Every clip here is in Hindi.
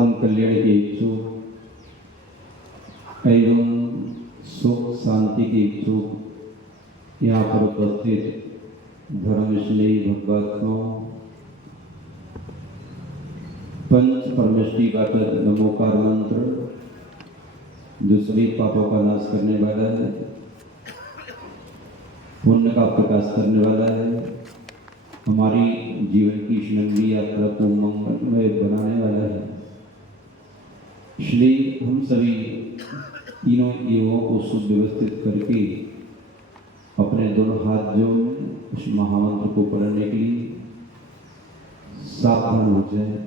सनातन कल्याण के इच्छुक एवं सुख शांति के इच्छुक यहाँ पर उपस्थित धर्मस्नेही भक्तों पंच परमेष्टि का नमोकार मंत्र दूसरे पापों का नाश करने वाला है, पुण्य का प्रकाश करने वाला है, हमारी जीवन की इस लंबी यात्रा को मंगलमय बनाने वाला है। इसलिए हम सभी तीनों जीवों को सुव्यवस्थित करके अपने दोनों हाथ जोड़ उस महामंत्र को पढ़ने के लिए सावधान हो जाए।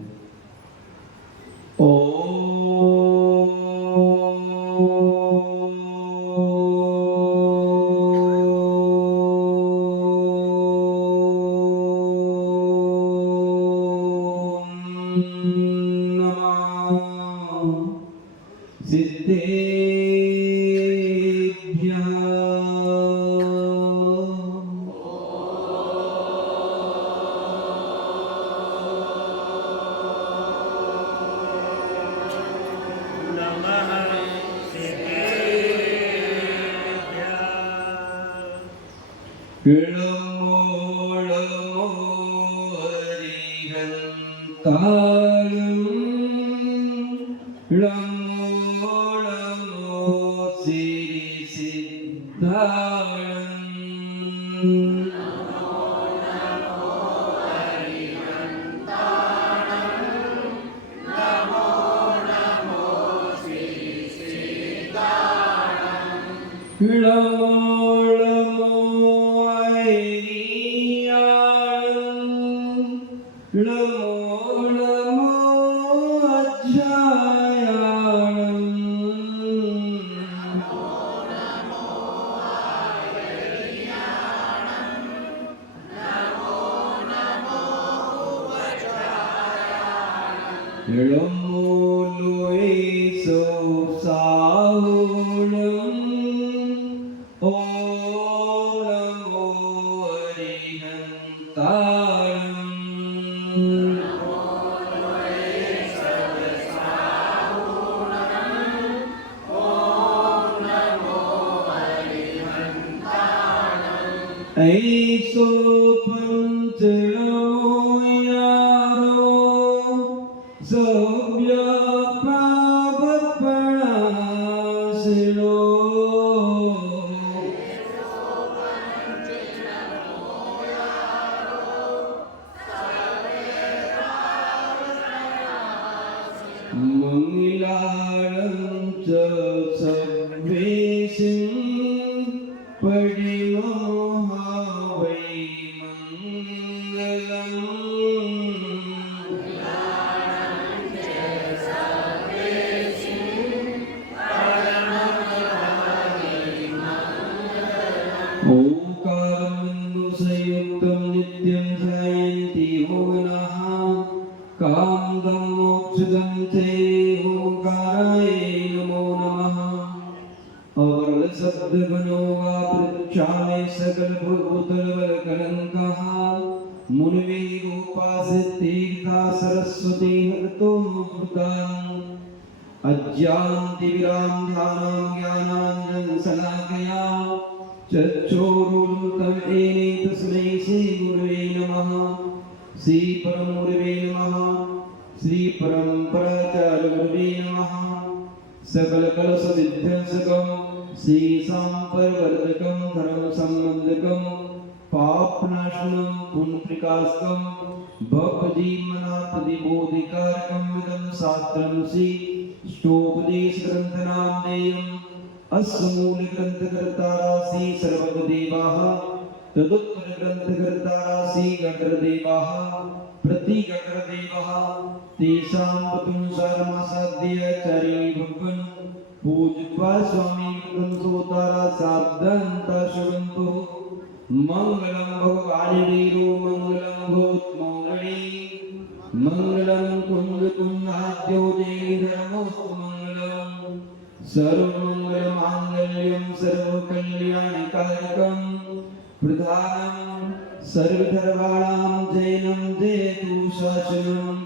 सर्वधर्माणां जैनं जयतु शासनं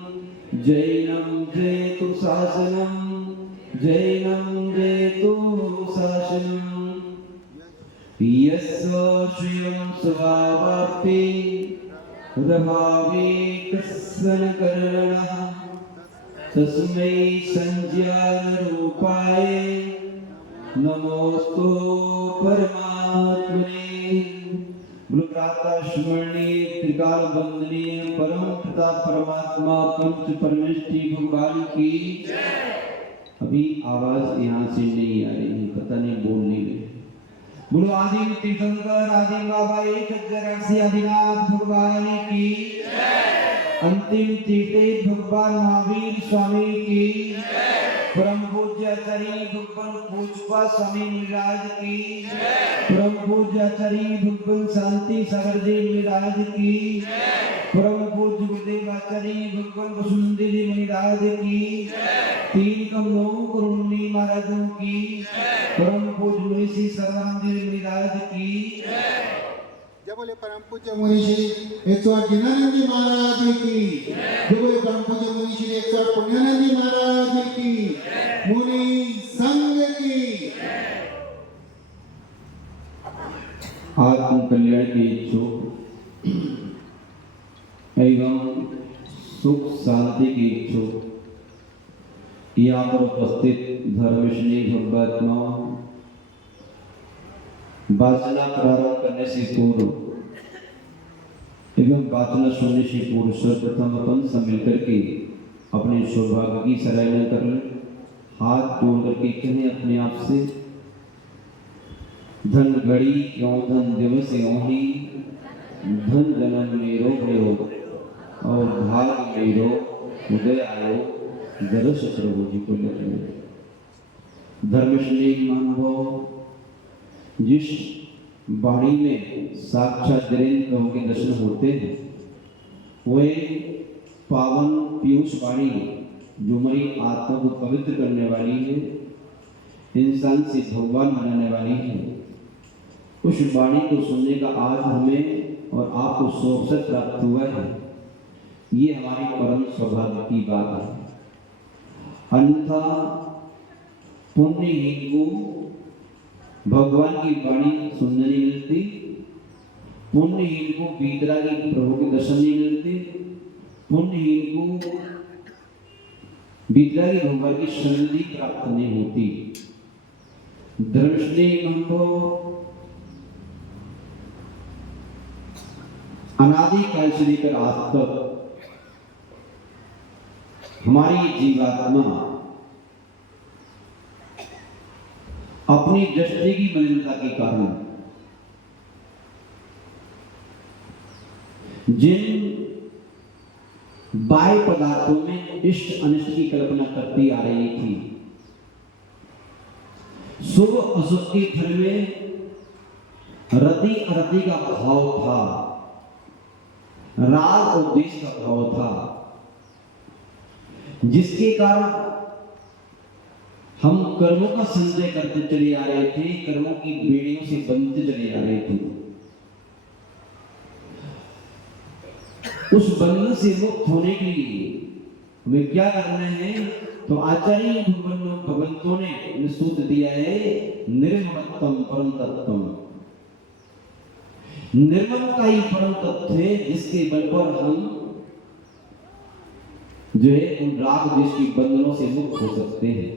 जैनं जयतु आसनं जैनं जेतु शासनं यस्य श्रियं स्वभावपि प्रभावे कस्सन करणः तस्मै संज्ञारूपाय नमोस्तु परमात्मने। गुरुप्रातः स्मरणीय त्रिकाल वंदनीय परम पिता परमात्मा पंच परमेष्ठी भगवान की। अभी आवाज यहाँ से नहीं आ रही है, पता नहीं बोल नहीं रहे। बोलो आदि तीर्थंकर आदि बाबा एक जगत आदिनाथ भगवान की। अंतिम तीर्थ भगवान महावीर स्वामी की। परम पूज्य आचार्य भगवान पूजपा स्वामी महाराज की। परम पूज्य आचार्य भगवान शांति सागर जी महाराज की। परम पूज्य गुरुदेव आचार्य भगवान वसुंधरा जी महाराज की। तीन कमलों करुणी महाराजों की। परम पूज्य मुनि श्री सर्वानंद जी महाराज की। जय बोले परम पूज्य मुनि श्री 108 ज्ञानानंद जी महाराज की। जय बोले परम पूज्य मुनि श्री 108 पुण्यानंद जी महाराज की। मुनि संघ की। आत्म कल्याण के इच्छुक एवं सुख शांति के इच्छुक यहाँ पर उपस्थित धर्मश्री भगवत्मा वाचना प्रारंभ करने से पूर्व एवं वाचना सुनने से पूर्व सर्वप्रथम अपन सब मिलकर के अपने सौभाग्य की सराहना कर लें। हाथ जोड़ करके कहें अपने आप से, धन घड़ी क्यों धन दिवस क्यों ही, धन जन्म मेरो भयो और भाग मेरो उदय आयो दरस प्रभु जी को लगे। धर्मश्री महानुभाव जिस वाणी में साक्षात वीरेंद्र प्रभु के दर्शन होते हैं, वे पावन पीयूष वाणी जो हमारी आत्मा को पवित्र करने वाली है, इंसान से भगवान बनाने वाली है, उस वाणी को सुनने का आज हमें और आपको अवसर प्राप्त हुआ है। ये हमारी परम सौभाग्य की बात है। अन्यथा पुण्यहीन को भगवान की वाणी सुनने नहीं मिलती, पुण्यहीन को वीतरागी प्रभु के दर्शन नहीं मिलते, पुण्यहीन को वीतरागी भगवान की सन्निधि प्राप्त नहीं होती। धर्मश्री हमको अनादि काल से लेकर आज तक हमारी जीवात्मा अपनी दृष्टि की मलिनता के कारण जिन बाह्य पदार्थों में इष्ट अनिष्ट की कल्पना करती आ रही थी, शुभ अशुभ के फल में रति अरति का भाव था, राग और द्वेष का भाव था, जिसके कारण हम कर्मों का संचय करते चले आ रहे थे, कर्मों की बेड़ियों से बंधते चले आ रहे थे। उस बंधन से मुक्त होने के लिए हमें क्या करना है? तो आचार्य भगवंतों ने सूत्र दिया है, निर्ममत्वम परम तत्वम। निर्ममता ही परम तत्व है, जिसके बल पर हम जो है उन राग द्वेष की बंधनों से मुक्त हो सकते हैं।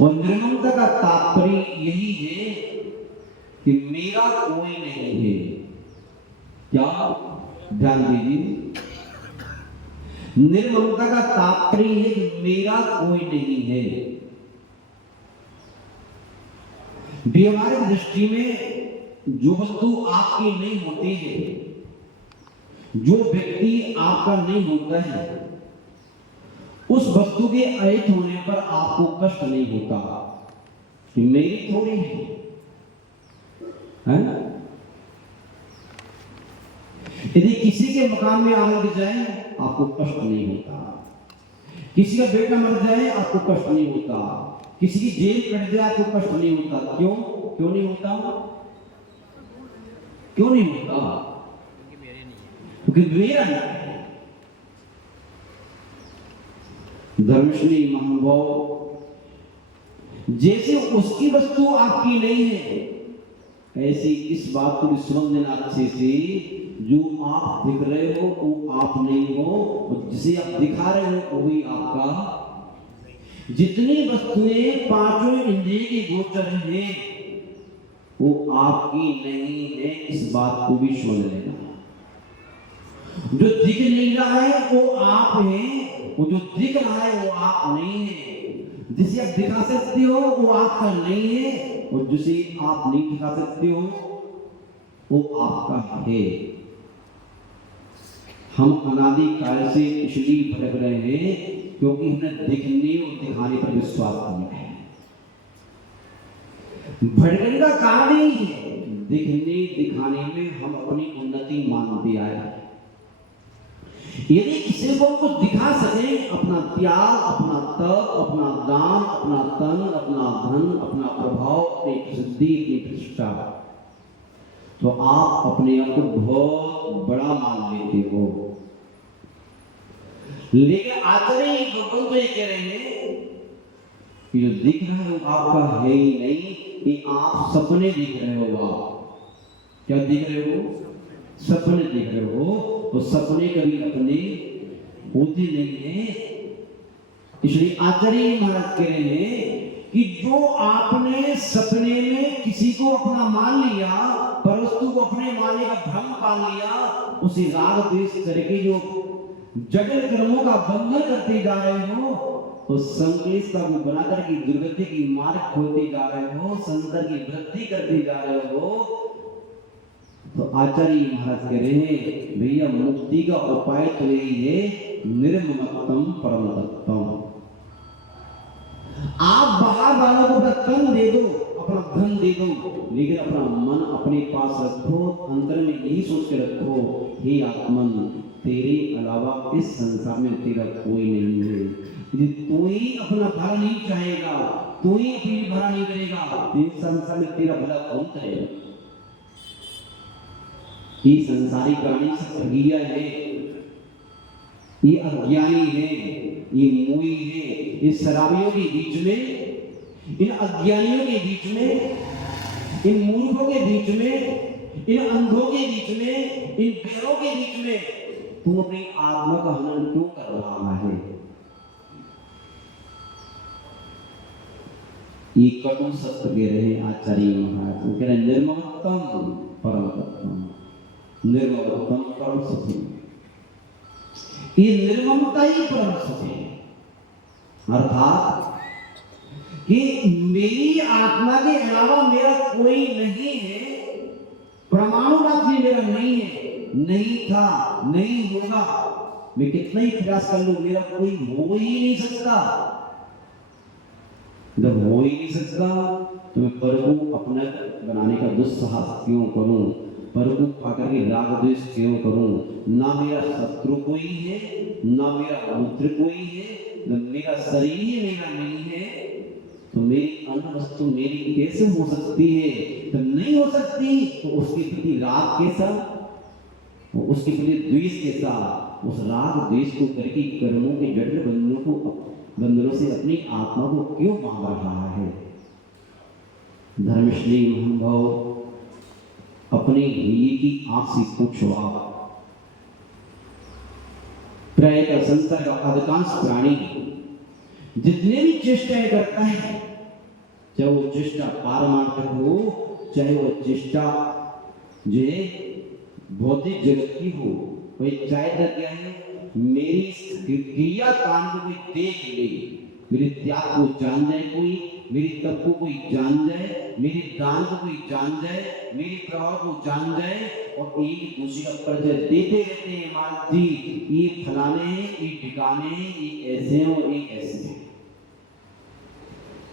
और निर्ममता का तात्पर्य यही है कि मेरा कोई नहीं है। क्या? ध्यान दीजिए, निर्ममता का तात्पर्य है कि मेरा कोई नहीं है। व्यवहारिक दृष्टि में जो वस्तु आपकी नहीं होती है, जो व्यक्ति आपका नहीं होता है, उस वस्तु के अहित होने पर आपको कष्ट नहीं होता कि मेरी थोड़ी है ना? यदि किसी के मकान में आग लग जाए आपको कष्ट नहीं होता, किसी का बेटा मर जाए आपको कष्ट नहीं होता, किसी की जेल कट जाए आपको कष्ट नहीं होता। क्यों? क्यों नहीं होता? क्यों नहीं होता? क्योंकि मेरा नहीं है। धर्मश्री महानुभाव, जैसे उसकी वस्तु आपकी नहीं है, ऐसी इस बात को भी समझ लेना अच्छे से, जो आप दिख रहे हो वो आप नहीं हो, और जिसे आप दिखा रहे हो वही आपका। जितनी वस्तुएं पांचों इंद्रिय की गोचर हैं वो आपकी नहीं है, इस बात को भी समझ लेना। जो दिख नहीं रहा है वो आप हैं, वो जो दिख रहा है वो आप नहीं है। जिसे आप दिखा सकते हो वो आपका नहीं है, और जिसे आप नहीं दिखा सकते हो वो आपका है। हम अनादि काल से इसलिए भटक रहे हैं क्योंकि हमने दिखने और दिखाने पर विश्वास किया है। भटकने का कारण ही है, दिखने दिखाने में हम अपनी उन्नति मानते आए हैं। यदि किसी को कुछ दिखा सके, अपना त्याग, अपना तप, अपना दान, अपना तन, अपना धन, अपना प्रभाव, अपनी प्रसिद्धि, अपनी प्रतिष्ठा, तो आप अपने आप को बहुत बड़ा मान लेते हो। लेकिन आचार्य भगवान तो ये कह रहे हैं कि जो दिख रहा है वो आपका है ही नहीं, ये आप सपने दिख रहे हो। आप क्या दिख रहे हो? सपने दिख रहे हो। तो सपने कभी अपने होते नहीं है। इसलिए आचार्य महाराज कह रहे हैं कि जो आपने सपने में किसी को अपना मान लिया, परस्तु को अपने मानने का भ्रम पाल लिया, उसी राग द्वेष करके जो जटिल कर्मों का बंधन करते जा रहे हो, तो संकलेश का वो बनाकर की दुर्गति की मार्ग खोलते जा रहे हो, संसार की वृद्धि करते जा रहे हो। तो आचार्य महाराज कह रहे हैं भैया, मुक्ति का उपाय तो यही है, निर्ममत्तम परम तत्वम। आप बाहर वालों को अपना तन दे दो, अपना धन दे दो, लेकिन अपना मन अपने पास रखो, अंदर में यही सोच के रखो, हे आत्मन, तेरे अलावा इस संसार में तेरा कोई नहीं है। यदि तू ही अपना भला नहीं चाहेगा, तू ही अपनी भला नहीं करेगा, तो इस संसार में तेरा भला कौन करेगा? ये संसारी प्राणी सब ठगिया है, ये अज्ञानी है, ये मोही है। इस शराबियों के बीच में, इन अज्ञानियों के बीच में, इन मूर्खों के बीच में, इन अंधों के बीच में, इन बेरों के बीच में तू अपनी आत्मा का हनन क्यों कर रहा है? ये कटु सत्य कह रहे आचार्य महाराज। वो कह रहे निर्ममत्तम परम तत्वम, निर्ममत्तम परम सत्य। ये निर्ममता ही परम सत्य है। अर्थात कि मेरी आत्मा के अलावा मेरा कोई नहीं है, परमाणु मात्र मेरा नहीं है, नहीं था, नहीं होगा। मैं कितना ही प्रयास कर लूं, मेरा कोई हो ही नहीं सकता। जब हो ही नहीं सकता तो मैं पर को अपना बनाने का दुस्साहस क्यों करूं, पर को पाकर के राग द्वेष क्यों करूं? ना मेरा शत्रु कोई है, ना मेरा मित्र कोई है, ना मेरा शरीर ही मेरा नहीं है, तो मेरी अन्य वस्तु मेरी कैसे हो सकती है? तो नहीं हो सकती, तो उसके प्रति राग कैसा, उसके प्रति द्वेष कैसा? उस राग द्वेष को करके कर्मों के जटिल बंधनों से अपनी आत्मा को क्यों बांध रहा है? धर्मश्री महानुभाव, अपने लिए की आंख से पूछो। आप प्राय का संसार का अधिकांश प्राणी जितने भी चेष्टाएं करता है, चाहे वो चेष्टा पारमार्थिक हो, चाहे वो चेष्टा जो भौतिक जगत की हो, वही चाहे क्या है, मेरी क्रिया कांड को कोई देख ले, मेरे त्याग को जान जाए कोई, मेरी तप को कोई जान जाए, मेरे दान को कोई जान जाए, मेरे प्रभाव को जान जाए, और एक दूसरे का परिचय देते रहते हैं। महाराज जी, ये फलाने हैं, ये ठिकाने हैं, ये ऐसे हैं और ये ऐसे हैं।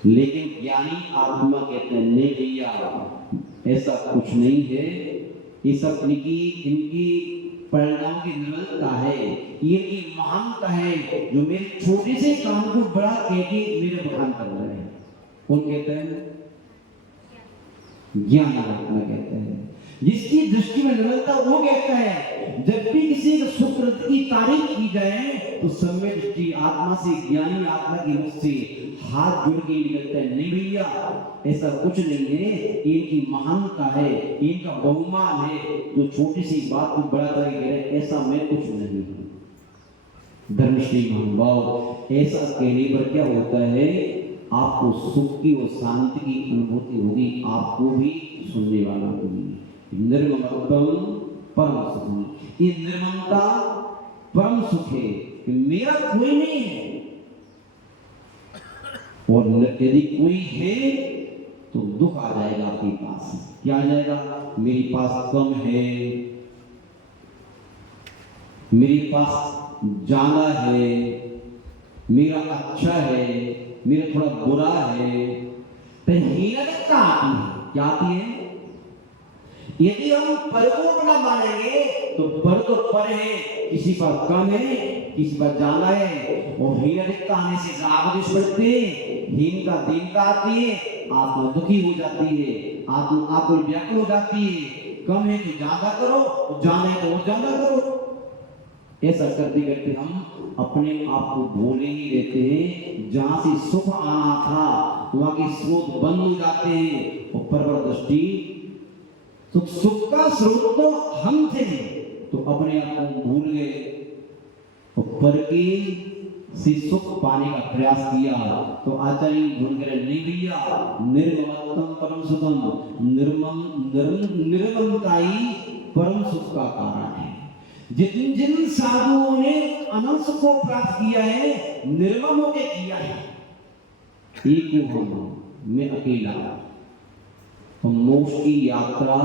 लेकिन ज्ञानी आत्मा कहते हैं नहीं भैया, ऐसा कुछ नहीं है। ये सब इनकी परिणाम की निर्बलता है, ये की महानता है, जो मेरे छोटे से काम को बड़ा कहके मेरे बखान कर रहे हैं। कौन कहते हैं? ज्ञान आत्मा कहते हैं। जिसकी दृष्टि में निर्मलता, वो कहता है जब भी किसी के सुकृत की तारीफ की जाए तो सम्य दृष्टि आत्मा से, ज्ञानी आत्मा की मुख से हाथ जोड़ के निकलता है, नहीं भैया ऐसा कुछ नहीं है, इनकी महानता है, इनका बहुमान है, जो छोटी सी बात को बड़ा करके कह रहे ऐसा मैं कुछ नहीं हूं। धर्मश्री महानुभाव, ऐसा कहने पर क्या होता है, आपको सुख की और शांति की अनुभूति होगी, आपको भी सुनने वाला को भी। निर्ममत्वम परम सुखम, ये निर्ममता परम सुख है, मेरा कोई नहीं है, और यदि कोई है तो दुख आ जाएगा आपके पास। क्या आ जाएगा? मेरे पास कम है, मेरे पास ज्यादा है, मेरा अच्छा है, मेरा थोड़ा बुरा है, तो हीनता आती है। क्या आती है? यदि हम पर को अपना मानेंगे तो पर तो पर है, किसी पर कम है, किसी पर ज्यादा है, और हीनता आने से राग देश बढ़ते हैं, हीनता दीनता आती है, आत्मा दुखी हो जाती है, आत्मा आपको व्याकुल हो जाती है। कम है तो ज्यादा करो, ज्यादा है तो और ज्यादा करो। ऐसा करते करते हम अपने आप को भूले ही रहते हैं। जहां से सुख आना था वहां के स्रोत बंद हो जाते हैं, और परवर दृष्टि सुख का स्रोत तो हम थे, तो अपने आप को भूल गए, और पर के से सुख पाने का प्रयास किया। तो आचार्य भूल गए, नहीं भैया, निर्ममत्वम परम सुखम, निर्ममता ही परम सुख का कारण है। जिन जिन साधुओं ने अनंत सुख को प्राप्त किया है, निर्मम होकर किया है, एक हूं मैं अकेला। तो मोक्ष की यात्रा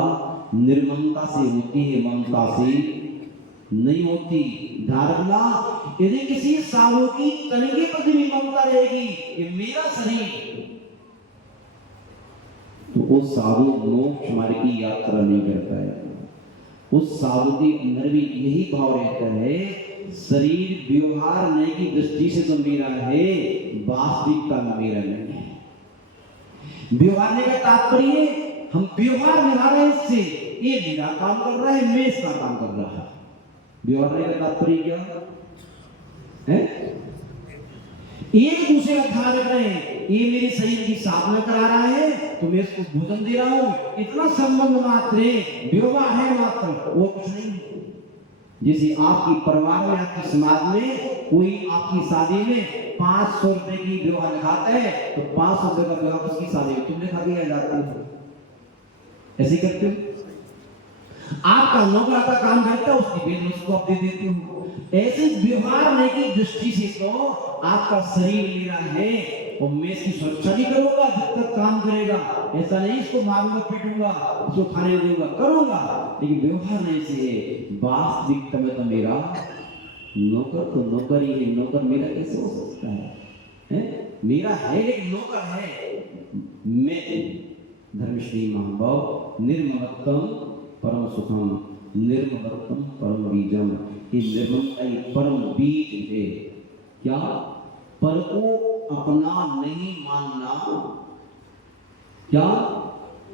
निर्ममता से होती है, ममता से नहीं होती। धारणा, यदि किसी साधु की तनिके प्रति भी ममता रहेगी, ये मेरा शरीर, तो वो साधु मोक्ष मार्ग की यात्रा नहीं करता है। उस साधु के अंदर भी यही भाव रहता है, शरीर व्यवहार नहीं की दृष्टि से तो मेरा है, वास्तविकता में मेरा नहीं है। व्यवहार का तात्पर्य हम व्यवहार निभा रहे हैं, इससे ये मेरा काम कर रहा है, मैं इसका काम कर रहा है। व्यवहार का तात्पर्य क्या है? एक दूसरे का ध्यान रख रहे हैं, ये मेरे शरीर की साधना करा रहा है तो मैं इसको भोजन दे रहा हूं, इतना संबंध मात्र है, व्यवहार है मात्र, वो कुछ नहीं। जैसे आपकी परिवार में, आपकी समाज में कोई आपकी शादी में 500 रुपए की व्यवहार खाता है, तो 500 रुपए का व्यवहार उसकी शादी में तुमने खा के जाते हो, ऐसे करते हो। आपका नौकर आपका काम करता है, उसकी वेतन उसको आप दे देते हो। ऐसे व्यवहार नहीं की दृष्टि से तो आपका शरीर मेरा है, और मैं इसकी सुरक्षा नहीं करूंगा जब तक काम करेगा। ऐसा नहीं इसको मारूंगा, पीटूंगा, उसको खाने दूंगा, करूंगा, लेकिन व्यवहार नहीं से वास्तविकता में तो मेरा नौकर तो नौकर ही है। नौकर मेरा कैसे हो सकता है? मेरा है लेकिन नौकर है मैं। धर्मश्री महाभाव, निर्ममत्वम परम सुखम, निर्ममत्वम परम बीजम। ये निर्ममता परम बीज है। क्या? पर को अपना नहीं मानना, क्या?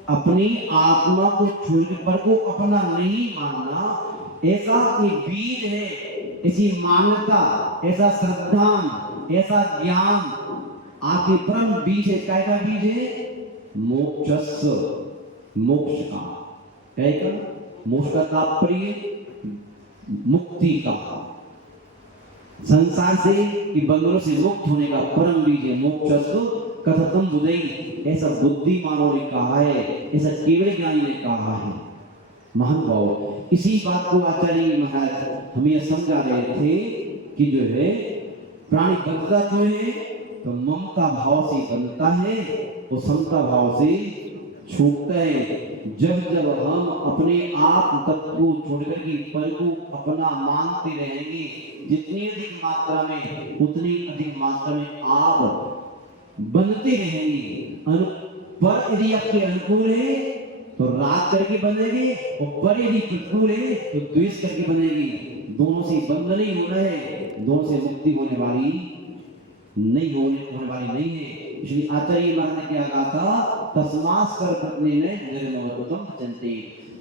अपनी आत्मा को छोड़ पर को अपना नहीं मानना, ऐसा एक बीज है। ऐसी मान्यता, ऐसा श्रद्धा, ऐसा ज्ञान आपके परम बीज है। क्या का बीज है? मोक्ष, मोक्ष का। क्या का? मोक्ष का तात्पर्य मुक्ति का, संसार से कि बंधनों से मुक्त होने का परम बीज है मोक्ष। कथतम बुद्धि, ऐसा बुद्धिमानों ने कहा है, ऐसा केवल ज्ञानी ने कहा है। महान भाव, इसी बात को आचार्य महाराज हमें समझा रहे थे कि जो है प्राणी बनता जो है तो ममता भाव से बनता है, और समता भाव से छूटता है। जब जब हम अपने आप तत्व को छोड़कर के पर को अपना मानते रहेंगे, जितनी अधिक मात्रा में उतनी अधिक मात्रा में आप बनते रहेंगे। पर यदि आपके अनुकूल है तो राग करके बनेगी, और पर यदि प्रतिकूल है तो द्वेष करके बनेगी। दोनों से बंध नहीं होना है, दोनों से मुक्ति होने वाली नहीं है। इसलिए आचार्य महाराज ने क्या कहा था? तस्मात् कर पत्नी ने निर्ममत्वम भजन्ते।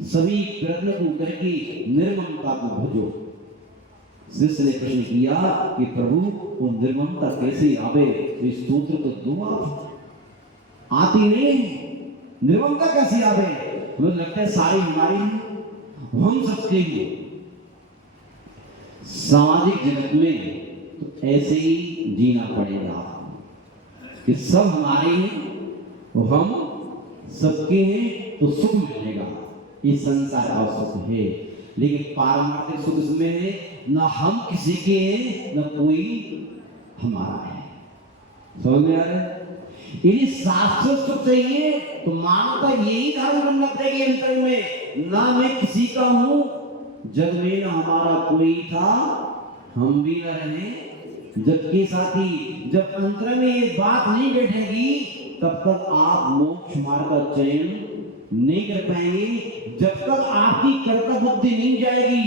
सभी प्रयत्न को करके निर्ममता को भजो। शिष्य ने प्रश्न किया कि प्रभु वो निर्ममता कैसे आवे, इस स्तोत्र तो दो आप आती नहीं, निर्ममता कैसे आवे? मुझे लगता है सारी हमारी हम सबके लिए सामाजिक जगत में तो ऐसे ही जीना पड़ेगा कि सब हमारे हैं और हम सबके हैं तो सुख मिलेगा। ये संसार का सुख है, लेकिन पारमार्थिक सुख में है न हम किसी के हैं न कोई हमारा है। समझ में आ रहा है? यदि शाश्वत सुख चाहिए तो मानवता यही धारण बनना पड़ेगी अंतर में, ना मैं किसी का हूं, जग में न हमारा कोई था, हम भी न रहे जग के साथी। जब अंतर में ये बात नहीं बैठेगी तब तक आप मोक्ष मार्ग का चयन नहीं कर पाएंगे, जब तक आपकी कर्तव्य बुद्धि नहीं जाएगी।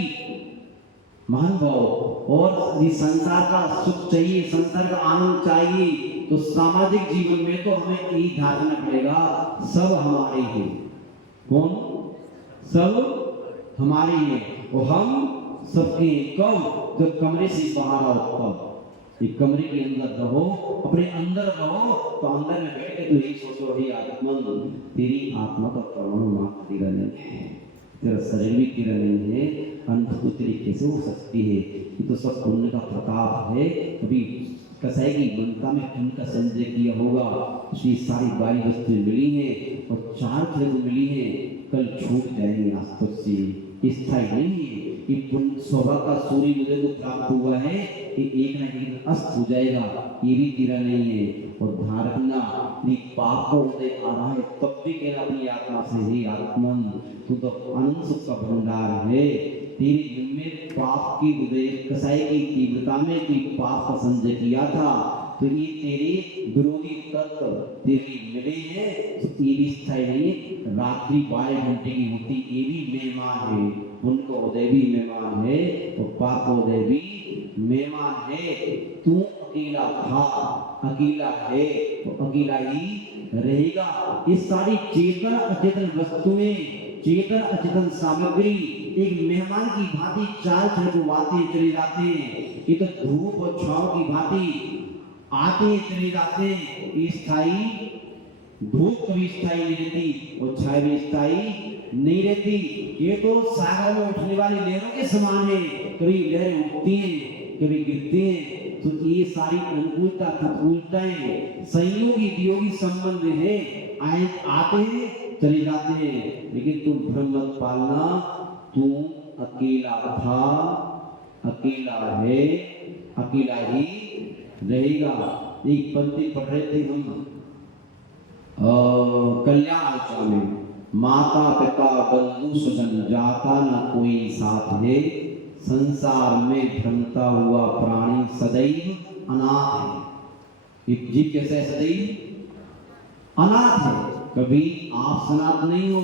महान भाव, और इस संसार का सुख चाहिए, संसार का आनंद चाहिए तो सामाजिक जीवन में तो हमें यही ध्यान रखना पड़ेगा, सब हमारे हैं। कौन? सब हमारे हैं और हम सबके। कब? जब कमरे से बाहर आओ तब। एक कमरे के अंदर रहो, अपने अंदर रहो तो अंदर में बैठ के तो यही सोचो, हे आत्मा, तेरी आत्मा का परमाणु मात्र तेरा नहीं है, तेरा शरीर भी तेरा नहीं है, अंत तो तेरी कैसे हो सकती है? ये तो सब पुण्य का प्रताप है। कभी कसाई की बनता में पुण्य का संचय किया होगा, उसकी सारी बारी वस्तुएं मिली हैं और 4 फल मिली हैं, कल छूट जाएंगे आसपास से, स्थायी नहीं है। ये पुण्य स्वभाव का सूर्य मुझे को प्राप्त हुआ है, ये एक ना एक दिन अस्त हो जाएगा, ये भी तेरा नहीं है। और धारणा पाप का उदय आ रहा है तब भी कहना अपनी आत्मा से, हे आत्मन तू तो अनंत सुख का भंडार है, तेरे मन में पाप की उदय कसाई की तीव्रता में कोई पाप का संचय किया था तो ये तेरे विरोधी तत्व तेरे मिले हैं, तो ये भी स्थायी नहीं। रात्रि 12 घंटे की होती, ये भी मेहमान है, उनको उदय भी मेहमान है और पाप उदय भी मेहमान है। तू अकेला था, अकेला है तो अकेला ही रहेगा। इस सारी चेतन अचेतन वस्तुएं, चेतन अचेतन सामग्री एक मेहमान की भांति चाल चल को आते चले जाते हैं। ये तो धूप और छांव की भांति आते चले जाते हैं। स्थायी धूप कभी स्थायी नहीं रहती और छाया भी स्थायी नहीं रहती। ये तो सागर में उठने वाली लहरों के समान है, कभी लहरें उठती हैं कभी गिरती हैं। तो ये सारी अनुकूलता प्रतिकूलताएं संयोगी वियोगी संबंध है, आते हैं चले जाते हैं। लेकिन तुम भ्रम मत पालना, तू अकेला था, अकेला है, अकेला ही रहेगा। एक पंक्ति पढ़ रहे थे हम कल्याण में, माता पिता बंधु स्वजन जाता न कोई साथ है, संसार में भ्रमता हुआ प्राणी सदैव अनाथ है। एक जीव कैसा है? सदैव अनाथ है। कभी आप सनाथ नहीं हो,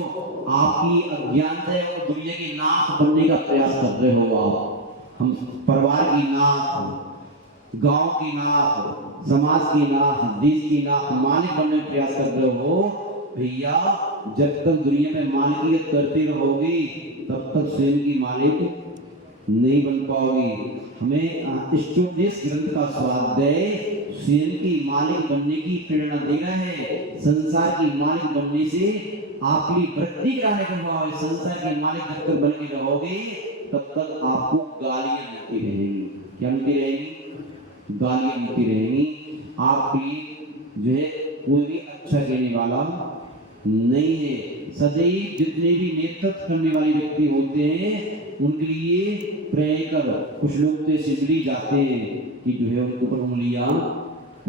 आपकी अज्ञानता है और दुनिया की नाथ बनने का प्रयास कर रहे हो। आप हम परिवार की नाथ, गांव की नाथ, समाज की नाथ, देश की नाथ, मालिक बनने का प्रयास कर रहे हो। भैया जब तक दुनिया में मालिकियत करते रहोगे तब तक स्वयं की मालिक नहीं बन पाओगे। हमें इष्टोपदेश ग्रंथ का स्वाध्याय स्वयं की मालिक बनने की प्रेरणा देना है। संसार की मालिक बनने से आपकी वृद्धि कराने का भाव है। संसार की मालिक जब तक बन के रहोगे तब तक आपको गालियां मिलती रहेंगी। क्या मिलती रहेंगी? गालियां मिलती रहेंगी। आपकी जो है कोई भी अच्छा कहने वाला नहीं है। सदैव जितने भी नेतृत्व करने वाले व्यक्ति होते हैं उनके लिए प्रेरणा कर कुछ लोग तो ऐसे मिली जाते हैं कि जो है उनके ऊपर उंगलियां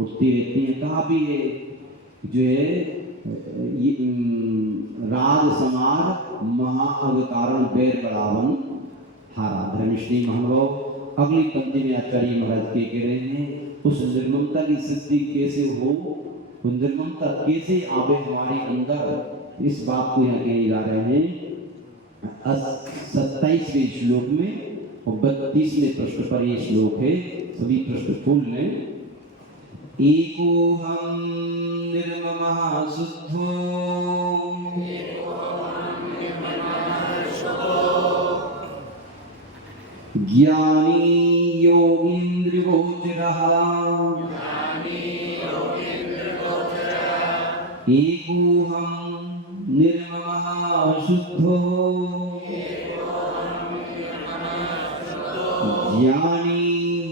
उठती रहती हैं। कहा भी है जो है ये राज समाज महाअवतारण बैर बरावन हारा। धर्मश्री महानुभाव अगली पंक्ति में आचार्य महाराज के कह रहे हैं, उस निर्ममता की सिद्धि कैसे हो, उस निर्ममता कैसे आवे हमारे अंदर, इस बात को यहाँ कहने जा रहे हैं 27वें श्लोक में और 32वें प्रश्न पर ये श्लोक है। सभी प्रश्न खोल लें। एको हम निर्ममः शुद्धो ज्ञानी योगीन्द्र गोचरः एकोऽहं निर्ममः शुद्धो ज्ञानी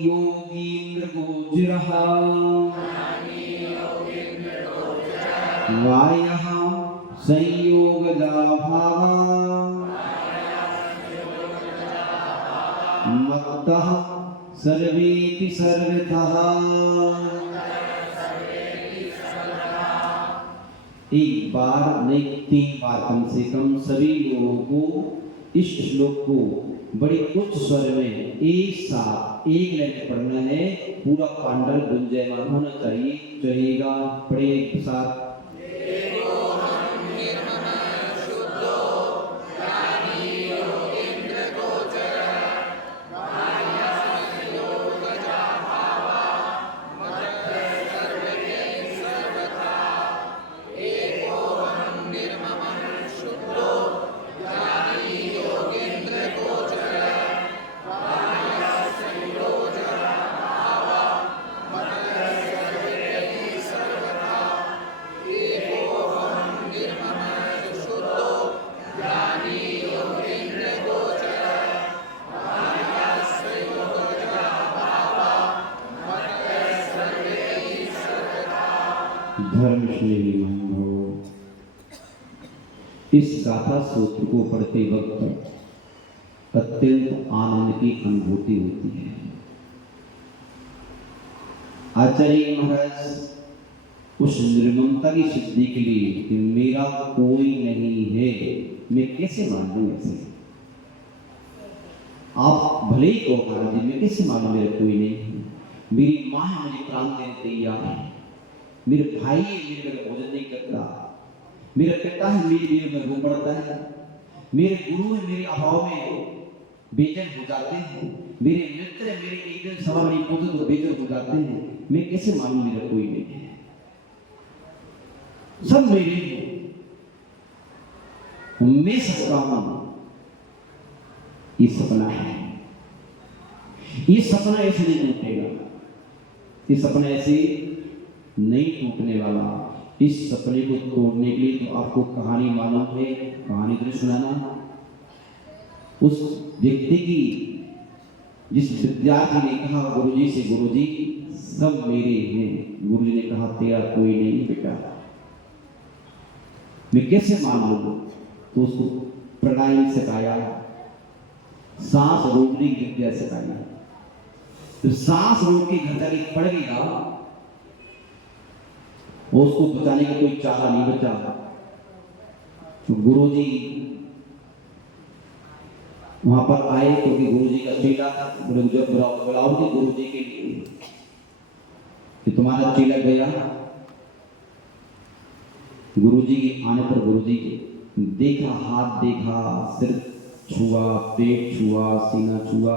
योगीन्द्र गोचरः वायः संयोगदा भावः मत्तः सर्वेति सर्वतः। एक बार नहीं 3 बार कम से कम सभी लोगों को इस श्लोक को बड़े उच्च स्वर में एक साथ एक लाइन पढ़ना है। पूरा पांडल गुंजयमान होना चाहिए। चलेगा, पढ़े एक साथ। धर्मश्रेणी मानो, इस गाथा सूत्र को पढ़ते वक्त अत्यंत आनंद की अनुभूति होती है। आचार्य महाराज उस निर्ममता की सिद्धि के लिए कि मेरा कोई नहीं है, मैं कैसे मान लूं ऐसे? आप भले ही कहो महाराज जी, मैं कैसे मानूं मेरा कोई नहीं है? मेरी माँ है, मुझे प्राण देने तैयार है। मेरे भाई है, मेरे घर भोजन नहीं करता। मेरा पिता है, मेरे में रो पड़ता है। मेरे गुरु है, मेरे अभाव में बेचैन हो जाते हैं। मेरे मित्र है, मेरे एक दिन सभा नहीं पहुंचे तो बेचैन हो जाते हैं। मैं कैसे मानूं मेरा कोई नहीं है? सब मेरे हैं, मैं सकता हूं। ये सपना है, ये सपना ऐसे नहीं टूटेगा, ये सपना ऐसे नहीं टूटने वाला। इस सपने को तोड़ने के लिए तो आपको कहानी मालूम है, कहानी तो सुनाना। उस व्यक्ति की, जिस विद्यार्थी ने कहा गुरुजी से, गुरुजी सब मेरे हैं। गुरुजी ने कहा तेरा कोई नहीं बेटा, मैं कैसे मान लूं? तो उसको प्राणायाम सिखाया, सांस रोकने की विद्या सिखाई। तो सांस रोक के घर जाके पड़ गया, उसको बचाने का कोई चारा नहीं बचा। तो गुरुजी वहां पर आए, क्योंकि गुरुजी का चेला था। जब बुलाओ थे गुरुजी के लिए कि तुम्हारा चेला गया। गुरुजी के आने पर गुरुजी देखा, हाथ देखा, सिर छुआ, पेट छुआ, सीना छुआ।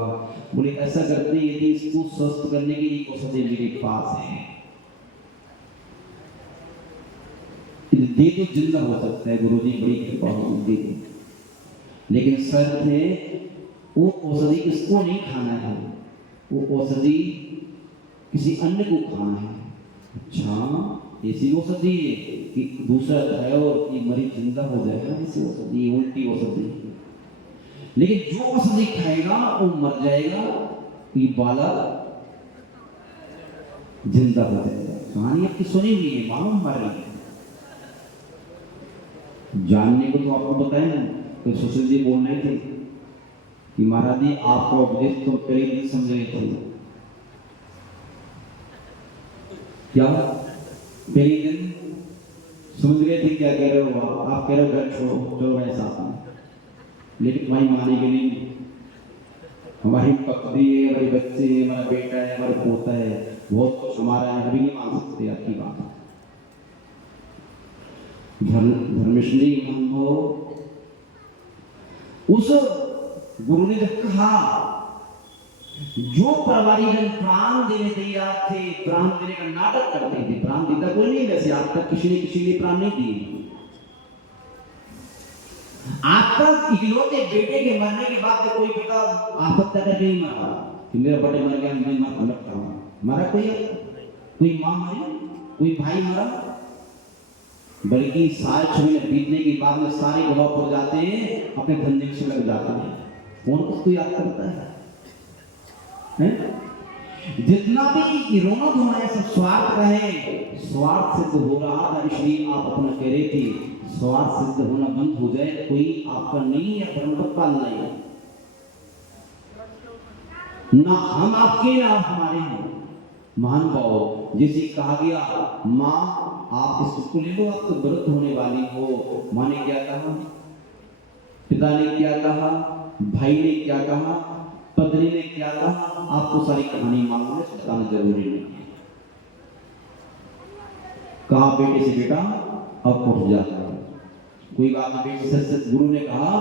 बोले ऐसा करते यदि इसको स्वस्थ करने की एक औषधि मेरे पास है, दे तो जिंदा हो सकता है। गुरुजी बड़ी कृपा होगी, लेकिन शर्त है वो औषधि इसको नहीं खाना है, वो औषधि किसी अन्य को खाना है। अच्छा, ऐसी औषधि है कि दूसरा खाया और ये मरीज जिंदा हो जाएगा? ऐसी औषधि, उल्टी औषधि। लेकिन जो औषधि खाएगा वो मर जाएगा, ये बालक जिंदा हो जाएगा। कहानी आपकी सुनी हुई है, मालूम हमारे लिए। जानने को तो आपको बताया ना, तो सुशील जी बोल रहे थे कि महाराज जी आपका उपदेश तो पहले दिन समझ रहे थे। क्या पहले दिन समझ गए थे क्या कह रहे हो आप? कह रहे हो घर छोड़ो, चलो गए साथ में, लेकिन वही मानेंगे नहीं। हमारी पत्नी है, हमारे बच्चे हैं, हमारा बेटा है, हमारा पोता है, बहुत कुछ हमारा है, अभी नहीं मान सकते आपकी बात। धर्मश्री हो, उस गुरु ने जब कहा, जो परिवारीजन प्राण देने तैयार थे, प्राण देने का नाटक करते थे, प्राण देता कोई नहीं, वैसे आज तक किसी ने किसी लिए प्राण नहीं दिए। आपका इकलौते बेटे के मरने के बाद कोई पिता आत्महत्या करके नहीं मरा कि मेरा बेटा मर गया, मैं मर लगता हूँ, मरा कोई माँ मरी, कोई भाई मरा, बल्कि साल 6 महीने बीतने के बाद में सारे गवाह पड़ जाते हैं, अपने धंधे में लग जाते हैं। कौन उसको याद करता है? जितना भी रोना धोना है सब स्वार्थ का है, स्वार्थ सिद्ध हो रहा था, इसलिए आप अपना कह रहे थे स्वार्थ सिद्ध होना बंद हो जाए, कोई आपका नहीं है, धर्मपत्ता नहीं है, ना हम आपके ना आप हमारे हैं। महान भाव जैसे कहा गया, माँ आप इसको ले लो, आप तो व्रत होने वाली हो। माँ ने क्या कहा, पिता ने क्या कहा, भाई ने क्या कहा, पत्नी ने क्या कहा, आपको सारी कहानी मालूम है, बताना जरूरी नहीं है। कहा बेटे से बेटा अब उठ जाता है, कोई बात नहीं, बेटे से गुरु ने कहा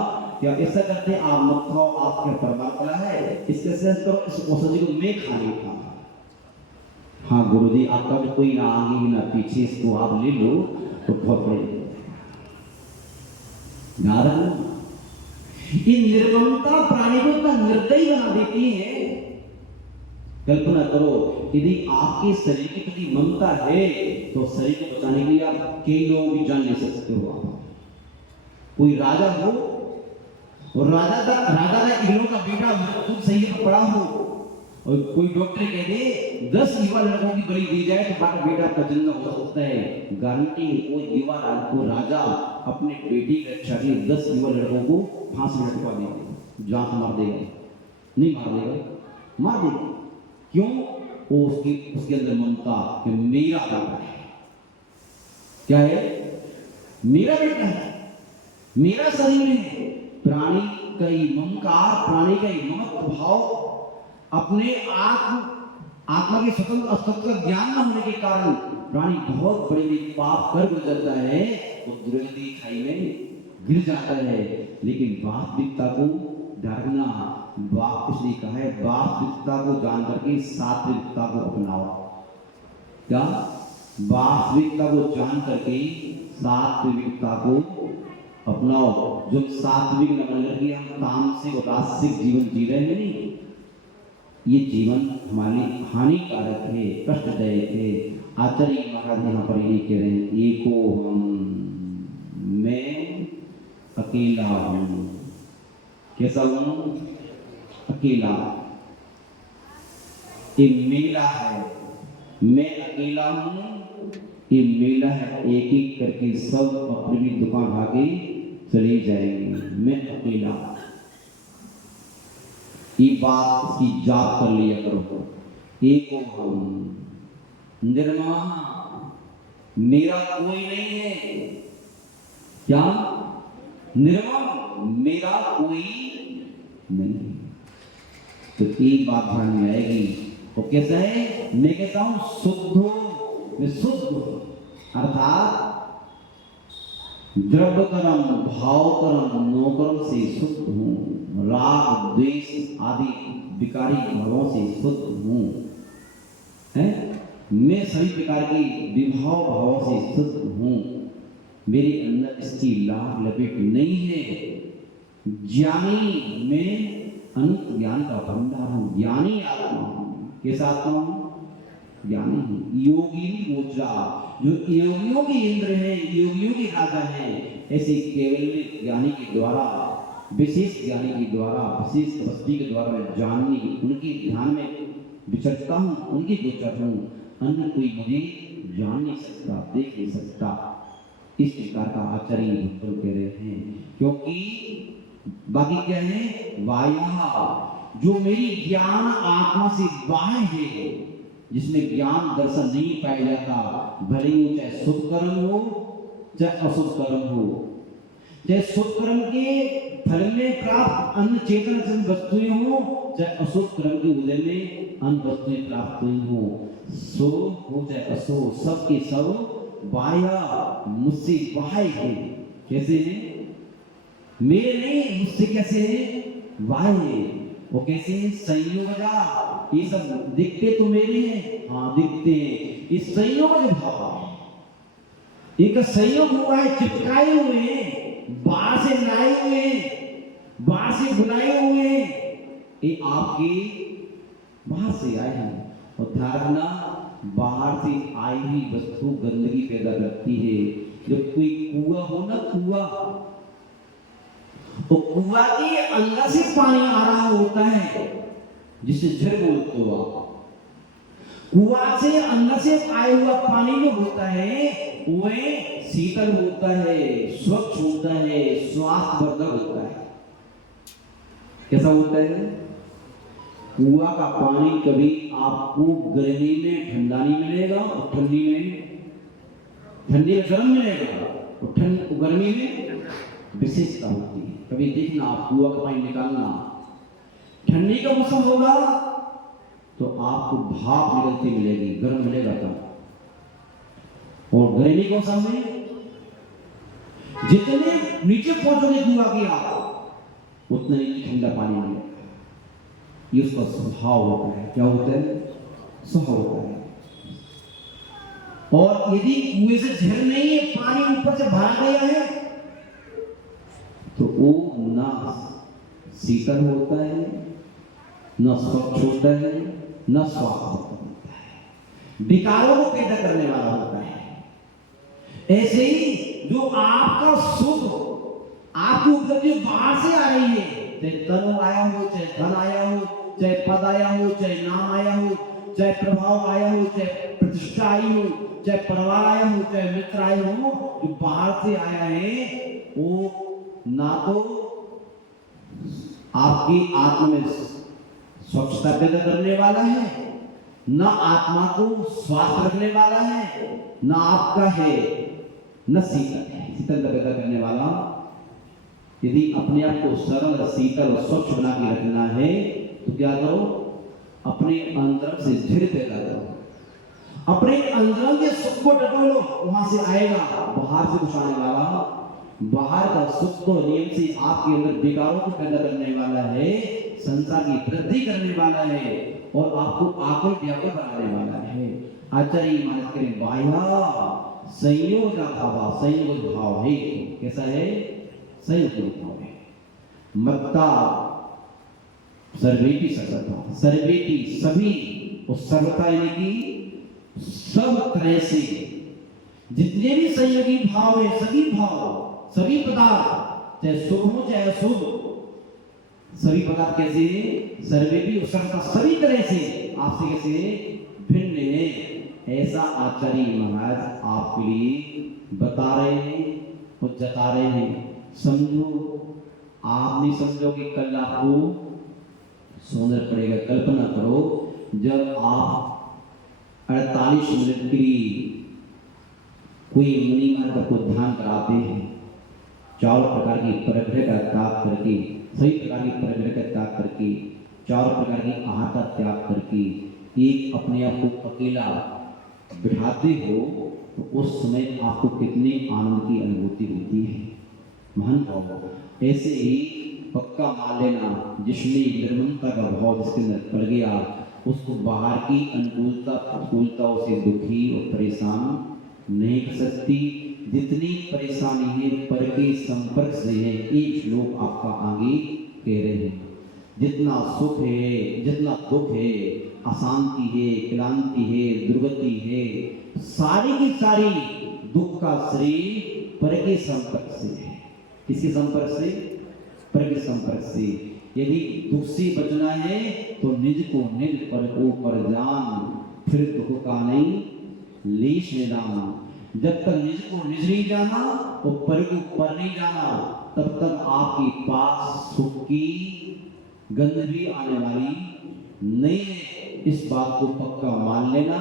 कि आप ऐसा करते आप मत खाओ, आपके परमात्मा है, इसके सेंस करो, इस औषधि को मैं खा नहीं था। हाँ गुरुजी आपका तो कोई ना आगे ना पीछे, इसको आप ले लो तो बहुत बड़े नारायण। ये निर्ममता प्राणी को इतना निर्दयी बना देती है। कल्पना करो यदि आपके शरीर के प्रति ममता है तो शरीर को बचाने के लिए आप कई लोगों की जान ले सकते हो। आप कोई राजा हो और राजा का इग्नो का बेटा खुद सही में पड़ा हो और कोई डॉक्टर कह दे 10 युवा लड़कों की बलि दी जाए तो बेटा का जन्म हो सकता है, गारंटी वो युवा राजा अपने बेटी की रक्षा के 10 युवा लड़कों को फांसी में लटका देगा, जान मार देगा, नहीं मार देगा, मार देगा। क्यों? वो उसके अंदर ममता कि मेरा बेटा है, क्या है, मेरा बेटा है, मेरा शरीर है। प्राणी का ही ममकार, प्राणी का ही ममत्व भाव अपने आत्मा के स्वतंत्र अस्तित्व का ज्ञान न होने के कारण प्राणी बहुत बड़े पाप कर गुजरता है, वो दुर्गति खाई में गिर जाता है। लेकिन वास्तविकता को डरना, इसलिए कहा है वास्तविकता को जान करके सात्विकता को अपनाओ। क्या? वास्तविकता को जान करके सात्विकता को अपनाओ। जो सात्विक न बन करके हम तामसिक और राजसिक जीवन जी रहे हैं, नहीं, ये जीवन हमारे लिए हानिकारक है, कष्टदायक है। आचार्य महाराज यहाँ पर ये कह रहे हैं, एको हम, मैं अकेला हूँ। कैसा हूँ? अकेला। ये मेला है, मैं अकेला हूँ, ये मेला है, एक एक करके सब अपनी दुकान भागे चले जाएंगे, मैं अकेला। ये बात इसकी जाप कर लिया करो। एको हम, निर्मम, मेरा कोई नहीं है। क्या? निर्मम, मेरा कोई नहीं। तो एक बात ध्यान में आएगी, वो कैसा है? मैं कहता हूं शुद्ध हो, मैं शुद्ध हूं, अर्थात द्रव्य कर्म, भाव कर्म, नो कर्म से शुद्ध हूं, राग द्वेष आदि विकारी भावों से शुद्ध हूं, है? मैं सभी प्रकार के विभाव भावों से शुद्ध हूं, मेरे अंदर इसकी लाभ लपेट नहीं है। ज्ञानी, मैं अनंत ज्ञान का भंडार हूं, ज्ञानी आत्मा हूं। कैसा आत्मा हूं? ज्ञानी हूं। योगी मुद्रा, जो योगियों के इंद्र है, योगियों के राजा है, ऐसे केवल ज्ञानी के द्वारा, विशेष ज्ञानी के द्वारा, विशेष तपस्वी के द्वारा मैं जाननी, उनके ध्यान में विचरता हूँ, उनकी गोचर हूँ। अन्य कोई मुझे जान नहीं सकता, देख नहीं सकता। इस प्रकार का आचार्य भक्तों कह रहे हैं, क्योंकि बाकी क्या है? वाया, जो मेरी ज्ञान आत्मा से बाह्य है, जिसमें ज्ञान दर्शन नहीं पाया जाता, भले ही चाहे शुभ कर्म हो चाहे अशुभ कर्म हो, चाहे शुभ कर्म के फल में प्राप्त अन्य चेतन वस्तुएं हो, चाहे अशुभ कर्म के उदय में अन्य वस्तुएं प्राप्त हुई हो, सो हो चाहे असो, सब के सब वाया, मुझसे बाह्य है। कैसे है? मेरे नहीं, मुझसे कैसे है? बाह्य है। वो कैसे है? संयोग, ये सब दिखते तो मेरे हैं, हाँ दिखते हैं, इस संयोग भाव, इनका संयोग हुआ है, चिपकाए हुए हैं, बाहर से लाए हुए हैं, बाहर से बुलाए हुए हैं, ये आपके बाहर से आए हैं। और ध्यान रखना, बाहर से आई हुई वस्तु गंदगी पैदा करती है। जब कोई कुआं हो ना, कुआं, तो कुआं के अंदर से पानी आ रहा होता है, जिसे झर बोलते हो आप। कुआं से अंदर से आया हुआ पानी जो होता है वह शीतल होता है, स्वच्छ होता है, स्वास्थ्यवर्धक होता है। कैसा होता है? कुआं का पानी कभी आपको गर्मी में ठंडा नहीं मिलेगा और ठंडी में गर्म मिलेगा, और गर्मी में विशेषता होती है। कभी देखना, आप कुआं का पानी निकालना, ठंडी का मौसम होगा तो आपको भाप निकलती मिलेगी, गर्म मिलेगा तब। और गर्मी के मौसम में जितने नीचे पहुंचोगे कुआं की आप, उतना ही ठंडा पानी मिलेगा। ये उसका स्वभाव होता है। क्या होता है? स्वभाव होता है। और यदि कुएं से झर नहीं है, पानी ऊपर से भरा गया है, तो वो ना शीतल होता है, न स्वच्छ होता है, न स्वास्थ्य होता है, विकारों को पैदा करने वाला होता है। ऐसे ही जो आपका शुद्ध, आपकी उपलब्धि बाहर से आ रही है, चाहे तन आया हो, चाहे धन आया हो, चाहे पद आया हो, चाहे नाम आया हो, चाहे प्रभाव आया हो, चाहे प्रतिष्ठा आई हो, चाहे परिवार आया हो, चाहे मित्र आए हो, जो बाहर से आया है वो ना तो आपकी आत्मा में स्वच्छता पैदा करने वाला है, न आत्मा को स्वास्थ्य रखने वाला है, न आपका है, न शीतल पैदा करने वाला। यदि अपने आप को सरल, शीतल और स्वच्छ बना के रखना है तो क्या करो? अपने अंदर से झिर पैदा करो, अपने अंदर के सुख को टटोलो, वहां से आएगा बाहर से कुछ आने वाला। बाहर का सुख तो नियम से आपके अंदर विकारों को पैदा करने वाला है, संसार की वृद्धि करने वाला है और आपको आकुल व्याकुल बनाने वाला है। आचार्य मानस करें, बाह्य संयोग भाव है। कैसा है? संयोग भाव है। मत्ता सर्वेटी सर्वथा, सर्वेटी सभी, और सर्वथा यानी कि सब तरह से जितने भी संयोगी भाव है, सभी भाव, सभी पदार्थ, चाहे शुभ हो चाहे अशुभ, सभी पदार्थ कैसे है? सर्वेटी सर्वथा, सभी तरह से आपसे कैसे भिन्न है। ऐसा आचार्य महाराज आपके लिए बता रहे हैं और जता रहे हैं। समझो, आप नहीं समझोगे, कल आपको सोचना पड़ेगा। कल्पना करो, जब आप 48 मिनट के लिए कोई मुनि मार्ग को ध्यान कराते हैं, 4 प्रकार की परिग्रह का त्याग करके, सभी प्रकार की परिग्रह का त्याग करके, 4 प्रकार की आहार का त्याग करके एक अपने आप को अकेला बिठाते हो, तो उस समय आपको कितने आनंद की अनुभूति होती है। महान भाव। ऐसे ही पक्का मान लेना, जिसमें निर्मलता का भाव जिसके अंदर पड़ गया, उसको बाहर की अनुकूलता प्रतिकूलताओं से दुखी और परेशान नहीं कर सकती। जितनी परेशानी है पर के संपर्क से है, एक श्लोक आपका आगे कह रहे हैं। जितना सुख है, जितना दुख है, अशांति है, क्लांति है, दुर्गति है, सारी की सारी दुख का श्रेय पर के संपर्क से है। किसके संपर्क से? पर के संपर्क से। यदि दुख से बचना है तो निज को निज पर को पर जान, फिर दुख का नहीं लेश निदान। जब तक निज को निज नहीं जाना और पर को पर नहीं जाना, तब तक आपके पास सुख की गंध भी आने वाली नहीं है। इस बात को पक्का मान लेना।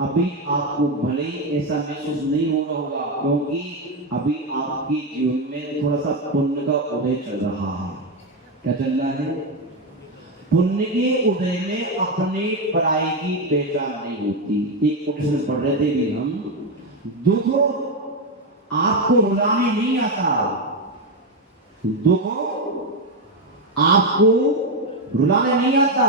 अभी आपको भले ही ऐसा महसूस नहीं हो रहा होगा, क्योंकि अभी आपके जीवन में थोड़ा सा पुण्य का उदय चल रहा है। क्या चल रहा है? पुण्य के उदय में अपने पराई की पहचान नहीं होती। एक कोटेशन पढ़ रहे थे भी हम, दुख आपको रुलाने नहीं आता, दुख आपको रुलाने नहीं आता,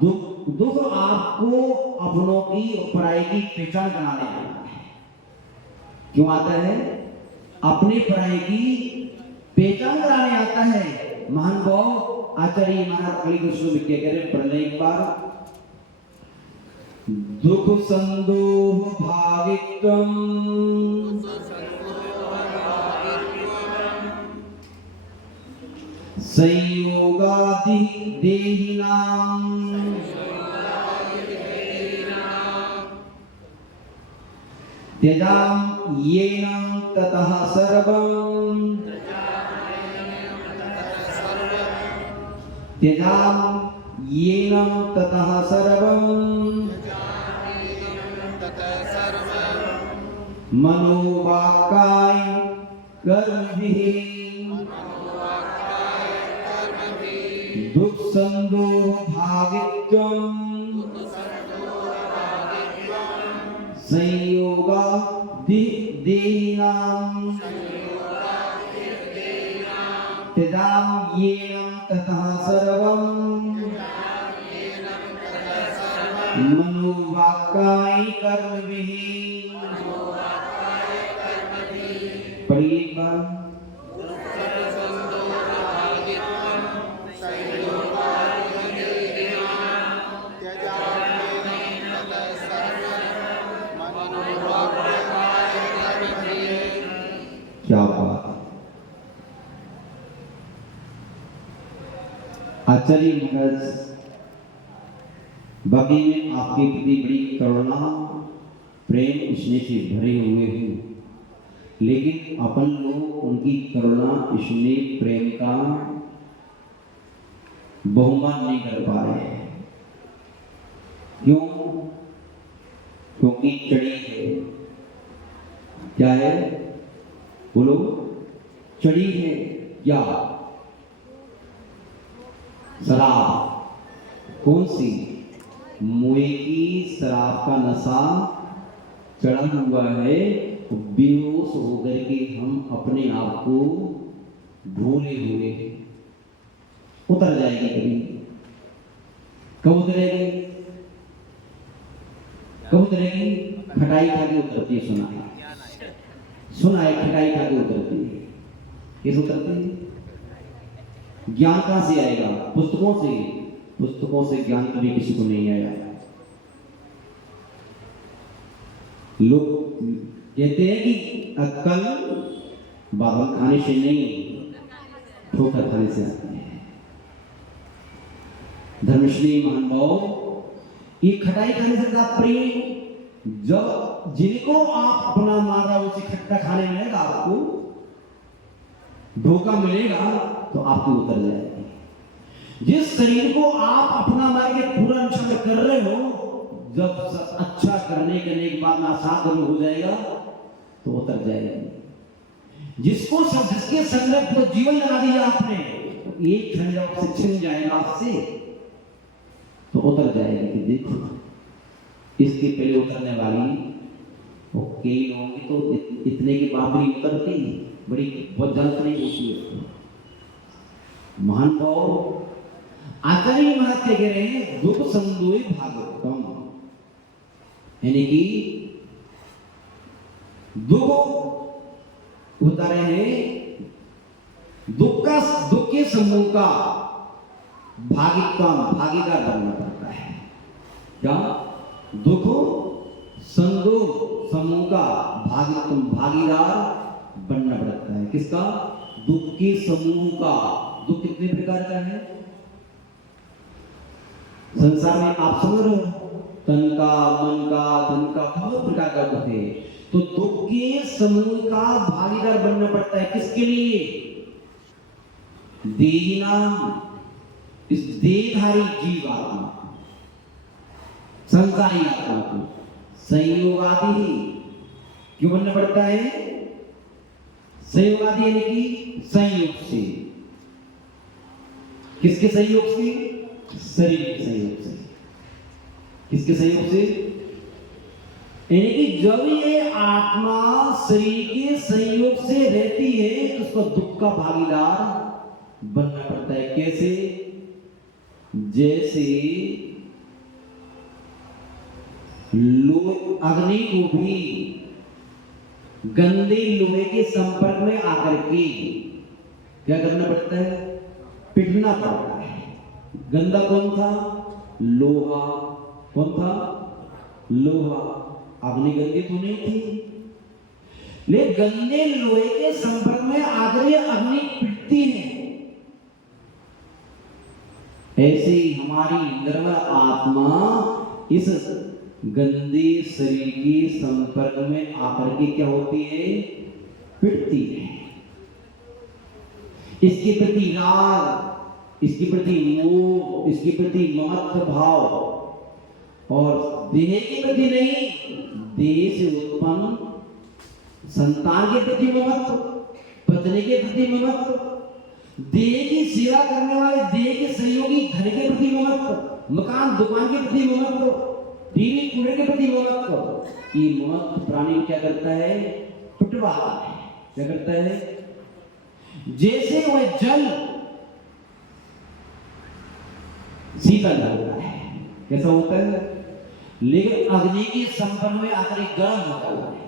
दुख आपको अपनों की और पराई की पहचान बनाने आता है। क्यों आता है? अपने पराई की पहचान कराने आता है। महान भाव आचार्य महाराज कली कृष्ण विज्ञा कह रहे पढ़ने एक बार। दुख संदोह भागित्वम संयोगादि देहिनाम त्यजाम येन ततः सर्वं त्यजाम येन ततः सर्वं मनोवाक्काय कर्मभिः दुख संदोह भागित्वम संयोगा देहिनाम त्यजाम येन ततः सर्वं मनोवाक्काय कर्मभिः। पढ़िए एक बार। क्या बात। आचार्य महाराज बाकी में आपके प्रति बड़ी करुणा प्रेम स्नेह से भरे हुए हैं, लेकिन अपन लोग उनकी करुणा स्नेह प्रेम का बहुमान नहीं कर पा रहे हैं। क्यों? क्योंकि चढ़ी है। क्या है? बोलो। चढ़ी है क्या? शराब। कौन सी? मुए की शराब का नशा चढ़ा हुआ है। बेहोश होकर के हम अपने आप को भूले हुए हैं। उतर जाएगी कभी। कब उतरेगी? कब उतरेगी? खटाई खा के उतरती है। सुना है? सुना है? खटाई खा के उतरती है। कैसे उतरती है? ज्ञान कहां से आएगा? पुस्तकों से। पुस्तकों से ज्ञान कभी किसी को नहीं आया। लोग कहते हैं कि अक्कल बादाम खाने से नहीं, ठोकर खाने से आती है। धर्मश्री महान भाव, ये खटाई खाने से तात्पर्य जब जिनको आप अपना मान रहा उसे खट्टा खाने मिलेगा, आपको धोखा मिलेगा तो आपको उतर जाएगी। जिस शरीर को आप अपना मान के पूरा निशान कर रहे हो, जब अच्छा करने के बाद में आसान हो जाएगा तो उतर जाएगा। जिसको जिसके संग पूरा जीवन लगा दिया आपने, एक क्षण जब से छिन जाएगा आपसे तो उतर जाएगा। कि देखो इसके पहले उतरने वाली वो कई लोगों की तो इतने के बाद भी उतरती बड़ी बहुत जल्द नहीं होती है। महान भाव आचार्य महाराज कह रहे हैं दुख संदोय भागवतम, यानी कि दुख बता रहे हैं। दुख के समूह का भागीदार बनना पड़ता है। क्या? दुख संदोह समूह का भागीदार बनना पड़ता है। किसका? दुख के समूह का। दुख कितने प्रकार का है संसार में? आप समझ रहे हो, तन का, मन का, धन का, बहुत प्रकार का दुख है। तो दुख के समूह का भागीदार बनना पड़ता है। किसके लिए? देहिना, इस देहधारी जीव आत्मा, संसारी आत्मा को। संयोगादि क्यों बनना पड़ता है? संयोगादि यानी कि संयोग से। किसके संयोग से? शरीर के संयोग से। किसके संयोग से? यानी कि जब ये आत्मा शरीर के संयोग से रहती है तो उसको दुख का भागीदार बनना पड़ता है। कैसे? जैसे अग्नि को भी गंदे लोहे के संपर्क में आकर के क्या करना पड़ता है? पिटना पड़ता है। गंदा कौन था? लोहा। कौन था? लोहा। अग्नि गंदी तो नहीं थी, लेकिन गंदे लोहे के संपर्क में आकर ये अग्नि पिटती है। ऐसे ही हमारी निर्मल आत्मा इस गंदे शरीर के संपर्क में आकर के क्या होती है? पिटती है। इसके प्रति राग, इसके प्रति मोह, इसके प्रति ममत्व भाव, और देह के प्रति नहीं, देह से उत्पन्न संतान के प्रति ममत्व, पत्नी के प्रति ममत्व, देह की सेवा करने वाले देह के सहयोगी धन के प्रति ममत्व, मकान दुकान के प्रति ममत्व, टीवी कूड़े के प्रति ममत्व। ये ममत्व प्राणी क्या करता है? पिटवाता है। क्या करता है? जैसे वह जल शीतल होता है, कैसा होता है? लेकिन अग्नि के संपर्क में आकर गर्म होता है।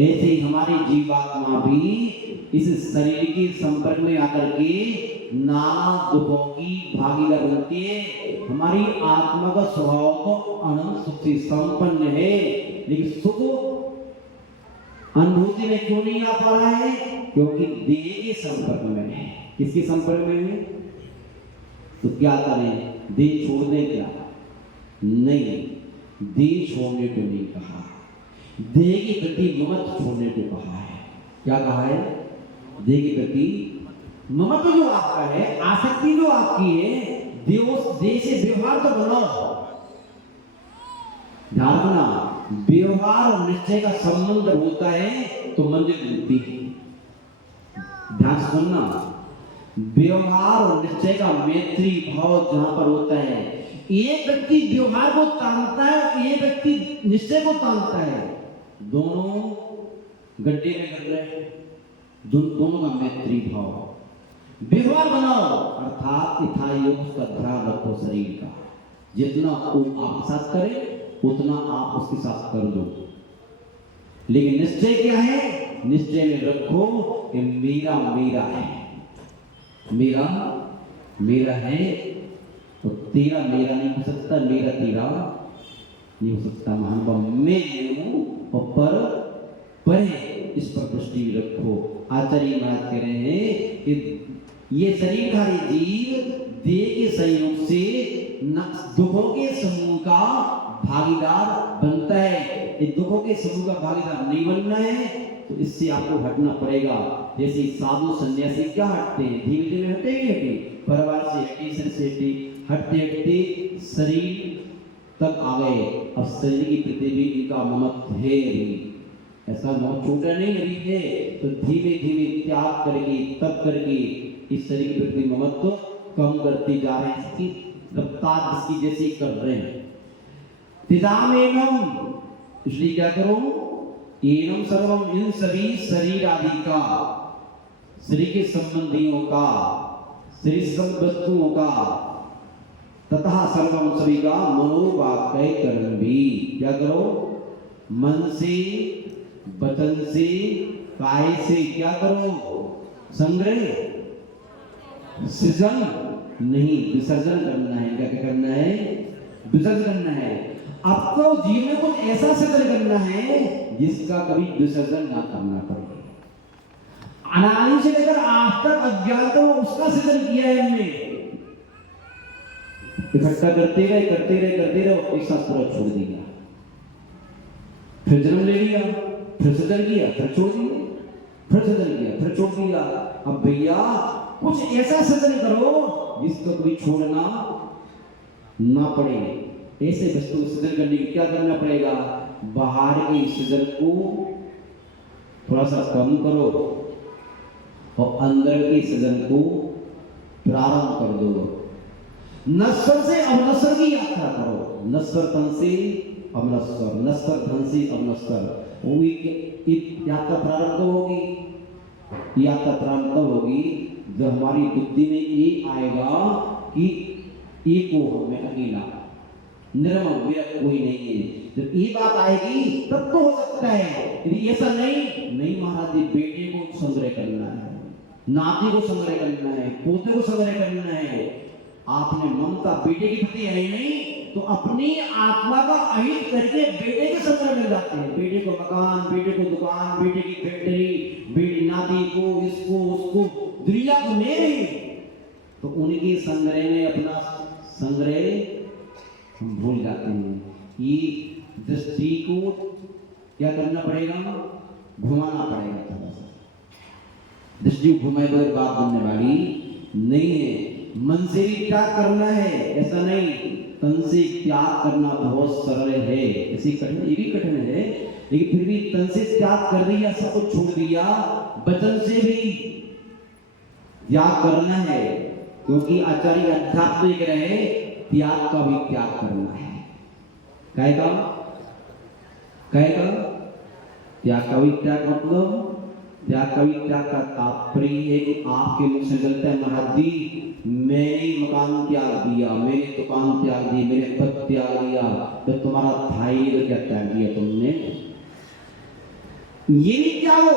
ऐसे ही हमारी जीवात्मा भी इस शरीर के संपर्क में आकर के नाना दुखों की भागीदार बनती है। हमारी आत्मा का स्वभाव तो अनंत सुख से संपन्न है, लेकिन सुख अनुभूति में क्यों नहीं आ पा रहा है? क्योंकि देह के संपर्क में है। किसके संपर्क में है? तो क्या करें? देह छोड़ने क्या? नहीं, देह छोड़ने को नहीं कहा, देह के प्रति ममत्व छोड़ने को कहा है। क्या कहा है? देह के प्रति ममत्व जो आपका है, आसक्ति जो आपकी है, देह से व्यवहार तो बनाओ। ध्यान रखना, व्यवहार और निश्चय का संबंध होता है तो मंजिल मिलती है। ध्यान सुनना, व्यवहार और निश्चय का मैत्री भाव जहां पर होता है, एक व्यक्ति व्यवहार को तानता है, एक व्यक्ति निश्चय को तानता है, दोनों गड्ढे में गिर रहे हैं। दोनों का मैत्री भाव, व्यवहार बनाओ, अर्थात इथा योग उसका ध्यान रखो शरीर का। जितना वो आप साथ करे उतना आप उसके साथ कर दो। लेकिन निश्चय क्या है? निश्चय में रखो कि मेरा मेरा है, मेरा मेरा है, तो तेरा मेरा नहीं हो सकता, मेरा तेरा नहीं हो सकता। महान मैं हूं और पर परे, इस पर दृष्टि रखो। आचार्य महाराज कह रहे हैं कि ये शरीरधारी जीव देह के संयोग से दुखों के समूह का भागीदार बनता है। ये दुखों के समूह का भागीदार नहीं बनना है तो इससे आपको हटना पड़ेगा। जैसे साधु सन्यासी क्या हटते हैं? धीरे धीरे हटेंगे, परिवार से हटे, शरीर से हटे, हटते हटते शरीर तक आ गए। अब शरीर की प्रति भी इनका ममत्व है, ऐसा बहुत छोटा नहीं है, तो धीरे धीरे त्याग करके तब करके इस शरीर के प्रति ममत्व कम करते जा रहे हैं। इसकी रफ्तार इसकी जैसी कर रहे हैं। तिदाम एवं, इसलिए क्या करो? एवं सर्वम, इन सभी शरीर आदि का, शरीर के संबंधियों का, शरीर संबंध वस्तुओं का, तथा सर्वम सभी का मनोवाक्य कर्म भी क्या करो? मन से, वचन से, काय से क्या करो? संग्रह, सृजन नहीं, विसर्जन करना है। क्या क्या करना है? विसर्जन करना है। आपको जीवन में कुछ ऐसा सृजन करना है जिसका कभी विसर्जन ना करना पड़े। अनादि से लेकर आज तक अज्ञात उसका सृजन किया है हमने, इकट्ठा करते रहे करते रहे करते रहे, एक साथ पूरा छोड़ दिया, फिर जन्म ले लिया, फिर सृजन किया, फिर छोड़ दिया, फिर सृजन किया, फिर छोड़ दिया। अब भैया कुछ ऐसा सृजन करो जिसको कभी छोड़ना ना पड़े। ऐसे वस्तु सृजन करने के क्या करना पड़ेगा? बाहर के सृजन को थोड़ा सा कम करो और अंदर के सृजन को प्रारंभ कर दो। नश्वर से अवनश्वर की यात्रा करो, नश्वर तन से अवनश्वर, नश्वर धन से अवनश्वर। वो यात्रा प्रारंभ कब होगी? यात्रा प्रारंभ कब होगी? जब हमारी बुद्धि में ये आएगा कि एक को हमें अकेला, निर्मल, मेरा कोई नहीं है। जब ये बात आएगी तब तो हो सकता है। यदि ऐसा नहीं महाराज जी, बेटे को संग्रह करना है, नाती को संग्रह करना है, पोते को संग्रह करना है। आपने ममता बेटे के प्रति है नहीं तो अपनी आत्मा का अहित करके बेटे के संग्रह मिल जाते हैं। बेटे को मकान, बेटे को दुकान, बेटे की फैक्ट्री, बेटी नाती को, इसको उसको, दुनिया को मेरे, तो उनके संग्रह में अपना संग्रह हम भूल जाते हैं। ये दृष्टि को क्या करना पड़ेगा, घुमाना पड़ेगा थोड़ा सा। दृष्टि घुमाए बगैर बात बनने वाली नहीं है। मन से भी त्याग करना है, ऐसा नहीं। तन से त्याग करना बहुत सरल है, ऐसी कठिन, ये भी कठिन है, लेकिन फिर भी तन से त्याग कर दिया, सब कुछ छोड़ दिया। वचन से भी त्याग करना है, क्योंकि आचार्य अध्यात्म कह रहे त्याग का भी त्याग करना है। कहेगा त्याग का भी त्याग, मतलब त्याग का भी त्याग का तात्पर्य है कि आपके मुख से निकलता है, महाराज जी मैंने मकान त्याग दिया, मैंने दुकान त्याग दी, मैंने पद त्याग दिया, तो तुम्हारा भाई तो क्या त्याग दिया तुमने? ये नहीं त्यागो,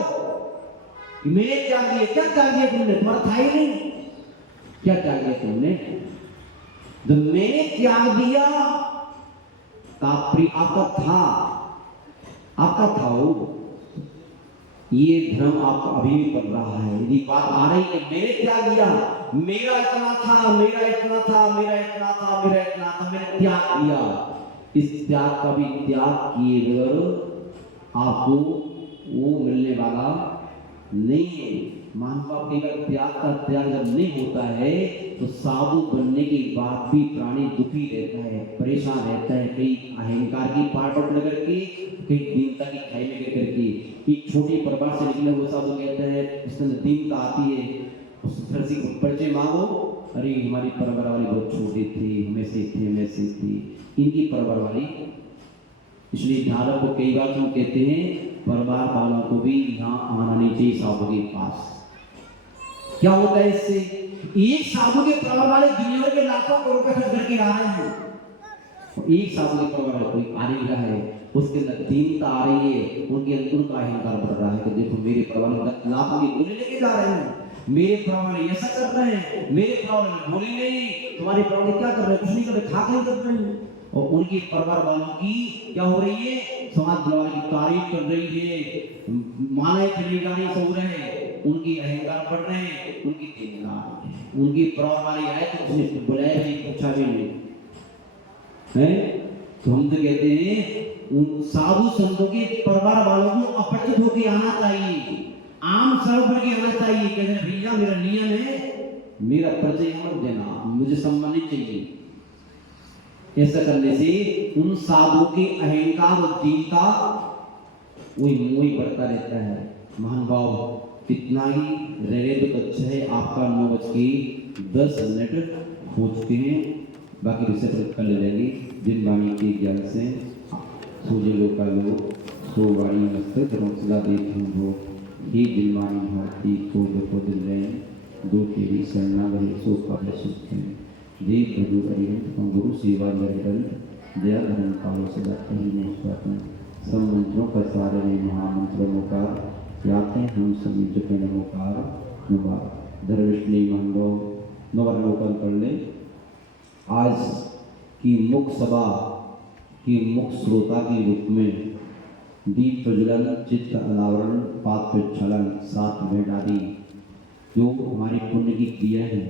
मैंने त्याग दिया, क्या त्याग दिया तुमने? तुम्हारा था ही नहीं, क्या त्याग दिया तुमने? तो मैंने त्याग दिया तात्पर्य आपका था वो। ये भ्रम आपको अभी भी पड़ रहा है। यदि बात आ रही है मैंने त्याग दिया, मेरा इतना था, मेरा इतना था, मेरा इतना था, मेरा इतना था, मैंने त्याग दिया, इस त्याग का भी त्याग किए बगैर आपको वो मिलने वाला नहीं है। मानव के त्याग का त्याग जब नहीं होता है तो साधु बनने के बाद भी प्राणी दुखी रहता है, परेशान रहता है, कहीं अहंकार की पाटपट लग के, कहीं दीनता की खाई में गिर करके। एक छोटी परिवार से निकले हुए साधु कहता है, उसके अंदर दीनता आती है, उस किसी को परिचय मांगो, अरे हमारी परिवार वाली बहुत छोटी थी, हमें थी, इनकी परिवार वाली। इसलिए धारक को कई बार हम कहते हैं परिवार वालों को भी यहाँ आना नहीं चाहिए साधु के पास। क्या होता है इससे? एक साधु के परिवार वाले दुनिया के लाखों करोड़ रुपए खर्च करके आ रहे हैं, एक साधु के परिवार वाले कोई आ नहीं रहा है, उसके अंदर दीनता आ रही है, उनके अंदर उनका अहंकार बढ़ रहा है कि देखो मेरे परिवार वाले लाखों की गोली लेके जा रहे हैं, मेरे परिवार वाले ऐसा कर रहे हैं, मेरे परिवार वाले गोली नहीं, तुम्हारे परिवार वाले क्या कर रहे हैं? कुछ नहीं कर रहे, खा नहीं कर रहे हैं। और उनके परिवार वालों की क्या हो रही है? समाज वालों की तारीफ कर रही है, माने चली गाने सो रहे हैं, उनकी अहंकार बढ़ रहे हैं, उनकी दीनता, उनकी परिवार वाले आए तो उसने बुलाया नहीं, पूछा भी नहीं है। तो हम तो कहते हैं उन साधु संतों के परिवार वालों को अपरिचित होकर आना चाहिए, आम सर्व के आना चाहिए। कहते हैं भैया मेरा नियम है, मेरा परिचय मत देना, मुझे सम्मान नहीं चाहिए। ऐसा करने से उन साधु के अहंकार और दीनता वही बढ़ता रहता है। महान भाव इतना ही रहे तो अच्छा है। आपका 9:10 हो चुके हैं, बाकी विषय कर ले जाएंगे। जिन वाणी के ज्ञान से सूर्य लोका लो सो वाणी मस्तक रौसला देख हो, हे जिन वाणी भारती को देखो दिल रहे दो के भी शरणा वही सो पावे सुख है। जे प्रभु अरिहंत गुरु सेवा लहरन दया धर्म पालो सदा कहीं नहीं स्वप्न। सब मंत्रों का सारे महामंत्र मोकार याते हम सभी जपे नमोकार नुवार। धर्मविष्णु महंगो नवरलोकन कर ले। आज की मुख सभा की मुख श्रोता के रूप में दीप प्रज्वलन, चित्त अनावरण, पात्र छलन, सात भेंट आदि जो हमारी पुण्य की क्रिया है,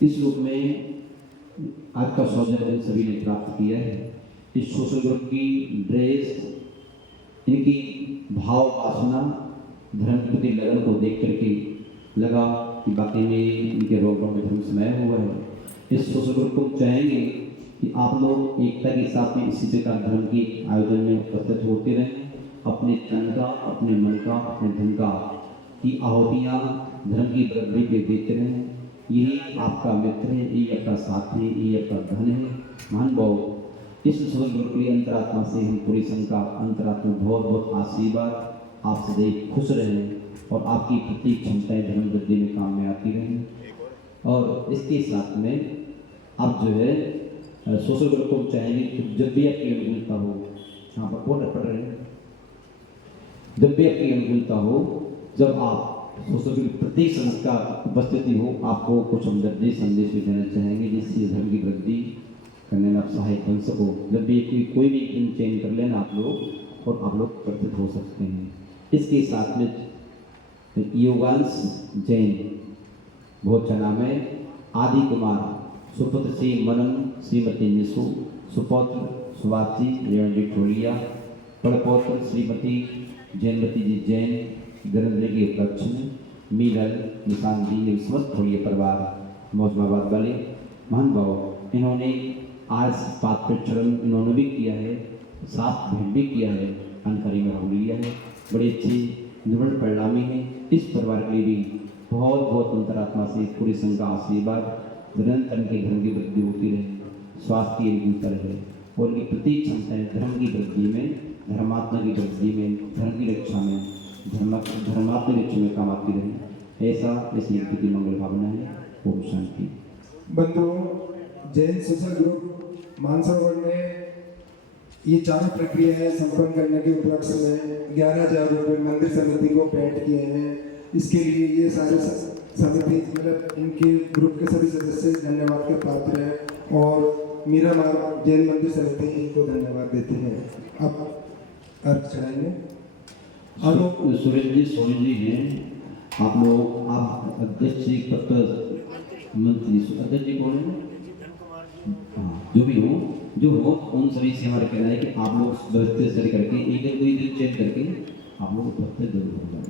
इस रूप में आज का सौजन्य सभी ने प्राप्त किया है। इस सोशल ग्रुप की ड्रेस, इनकी भाव वासना, धर्म के प्रति लगन को देख करके लगा कि बाकी में इनके रोगों में धर्म समाया हुआ है। इस सोशल ग्रुप को चाहेंगे कि आप लोग एकता के साथ में इसी प्रकार धर्म के आयोजन में उपस्थित होते रहें। अपने तन का, अपने मन का, अपने धन का की आहुतियाँ धर्म की बराबरी पे देते रहें। यही आपका मित्र है, यही आपका साथ है, यही आपका धन है। महान भाव इस सोशल ग्रुप के अंतरात्मा से हम पूरी संघ का अंतरात्मा बहुत बहुत आशीर्वाद। आप सदैव खुश रहें और आपकी प्रत्येक क्षमताएं धर्म वृद्धि में काम में आती रहें। और इसके साथ में आप जो है सोशल ग्रुप को चाहेंगे कि जब भी आपकी अनुकूलता हो, यहाँ पर कौन पढ़ रहे हैं, जब भी आपकी अनुकूलता हो, जब आप दोस्तों की प्रत्येक संत का उपस्थिति हो, आपको कुछ हमदर्दी संदेश भी देना चाहेंगे जिससे धर्म की वृद्धि करने में आप सहायक बन सको। जब भी कोई भी दिन चेंज कर लेना आप लोग, और आप लोग प्रकट हो सकते हैं। इसके साथ में योगांश जैन बहुत नाम है, आदि कुमार, सुपुत्र श्री मनन श्रीमती निशु, सुपौत्र सुभाषी रेवंजी ठोलिया, पड़पौत्र श्रीमती जैनमती जी जैन, गणेंद्र के उपलक्ष्य में मीनल निशान जी समस्त ठोलिया परिवार मौजमाबाद वाले महान भाव, इन्होंने आज पात पे चरण इन्होंने भी किया है, साथ भेंट भी किया है, जानकारी में भाग लिया है, बड़ी अच्छी निवड़ परिणामी है। इस परिवार के लिए भी बहुत बहुत अंतरात्मा से पूरी संघ का आशीर्वाद, निरंतर के धर्म की वृद्धि होती रहे, स्वास्थ्य इनकी उत्तर है और इनकी प्रत्येक क्षमताएं धर्म की वृद्धि में, धर्मात्मा की वृद्धि में, धर्म की रक्षा में, धर्मात्मा की रक्षा में काम आती रहे, ऐसा इस युग की मंगल भावना है। ओम शांति। बंधुओं, जैन सोशल ग्रुप मानसरोवर में ये चारों प्रक्रियाएं संपन्न करने के उपलक्ष्य में 11,000 रुपये मंदिर समिति को भेंट किए हैं। इसके लिए ये सारे समिति मतलब इनके ग्रुप के सभी सदस्य धन्यवाद के पात्र हैं और मीरा मार्ग जैन मंदिर समिति इनको धन्यवाद देती है। अब अर्घ चढ़ाएंगे। सुरेश जी सोनी जी हैं, आप लोग, आप अध्यक्ष जी मंत्री अध्यक्ष जी कौन है? हाँ, जो भी हो उन सभी से हमारा कहना है कि आप लोग व्यवस्थित से करके एक कोई दिन चेंज करके आप लोग उपस्थित जरूर हो जाए।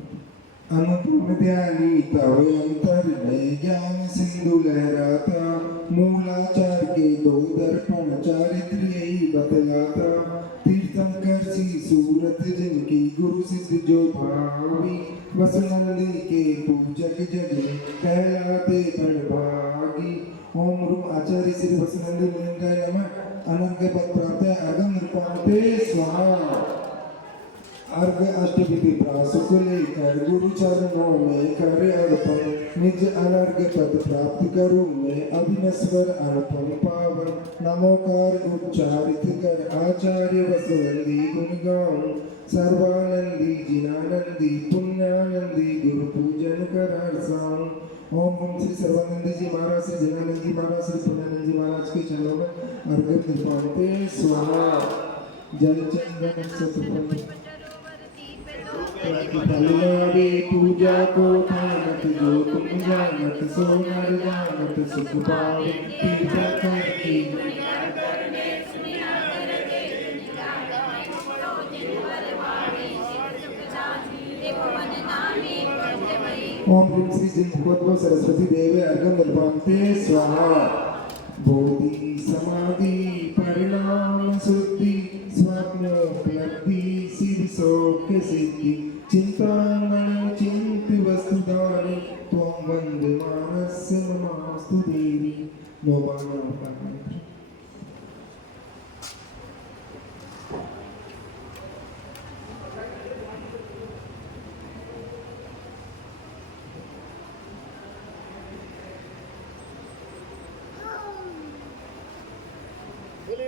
अनुपम ध्यानी तव अंतर में ज्ञान सिंधु लहराता, मूलाचार के दो दर्पण चारित्र यही बतलाता, तीर्थंकर सी सूरत जिनकी गुरु सिद्ध जो भावी, वसुनंदी के पूजक जग कहलाते प्रणभागी। ओम रूम आचार्य श्री वसुनंदी लिंगाय नमः। अनंत पद प्राप्त अर्घं नृपाते स्वाहा। अर्घ अष्टविधि प्रास को लेकर गुरु चरणों में करे अर्पण, निज अनर्घ पद प्राप्त करूं मैं अभिनश्वर अनुपम पावन। नमोकार उच्चारित कर आचार्य वसुनंदी गुण गाऊं, सर्वानंदी जिनानंदी पुण्यानंदी गुरु पूजन कर हर्षाऊं। ओम श्री सर्वानंदी जी महाराज, श्री जिनानंद जी महाराज, श्री पुण्यानंद जी महाराज के चरणों में अर्घ नृपाते स्वाहा। जय चंदन सतपथ प्रतिपल्लवी पूजा को ठानत, जो तुम जानत सो नर जानत, सुख पावे तीर्थंकर की। ओम ह्रीं श्री जिनभगवतो सरस्वती देवे अर्घं नृपाते स्वाहा। बोधि समाधि परिणाम शुद्धि, स्वात्मोपलब्धि सिद्धि सौख्य सिद्धि, चिंतामणि चिंत वस्तुदानि, त्वं वंदे मानस्य नमस्तु देवी।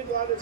द्वादश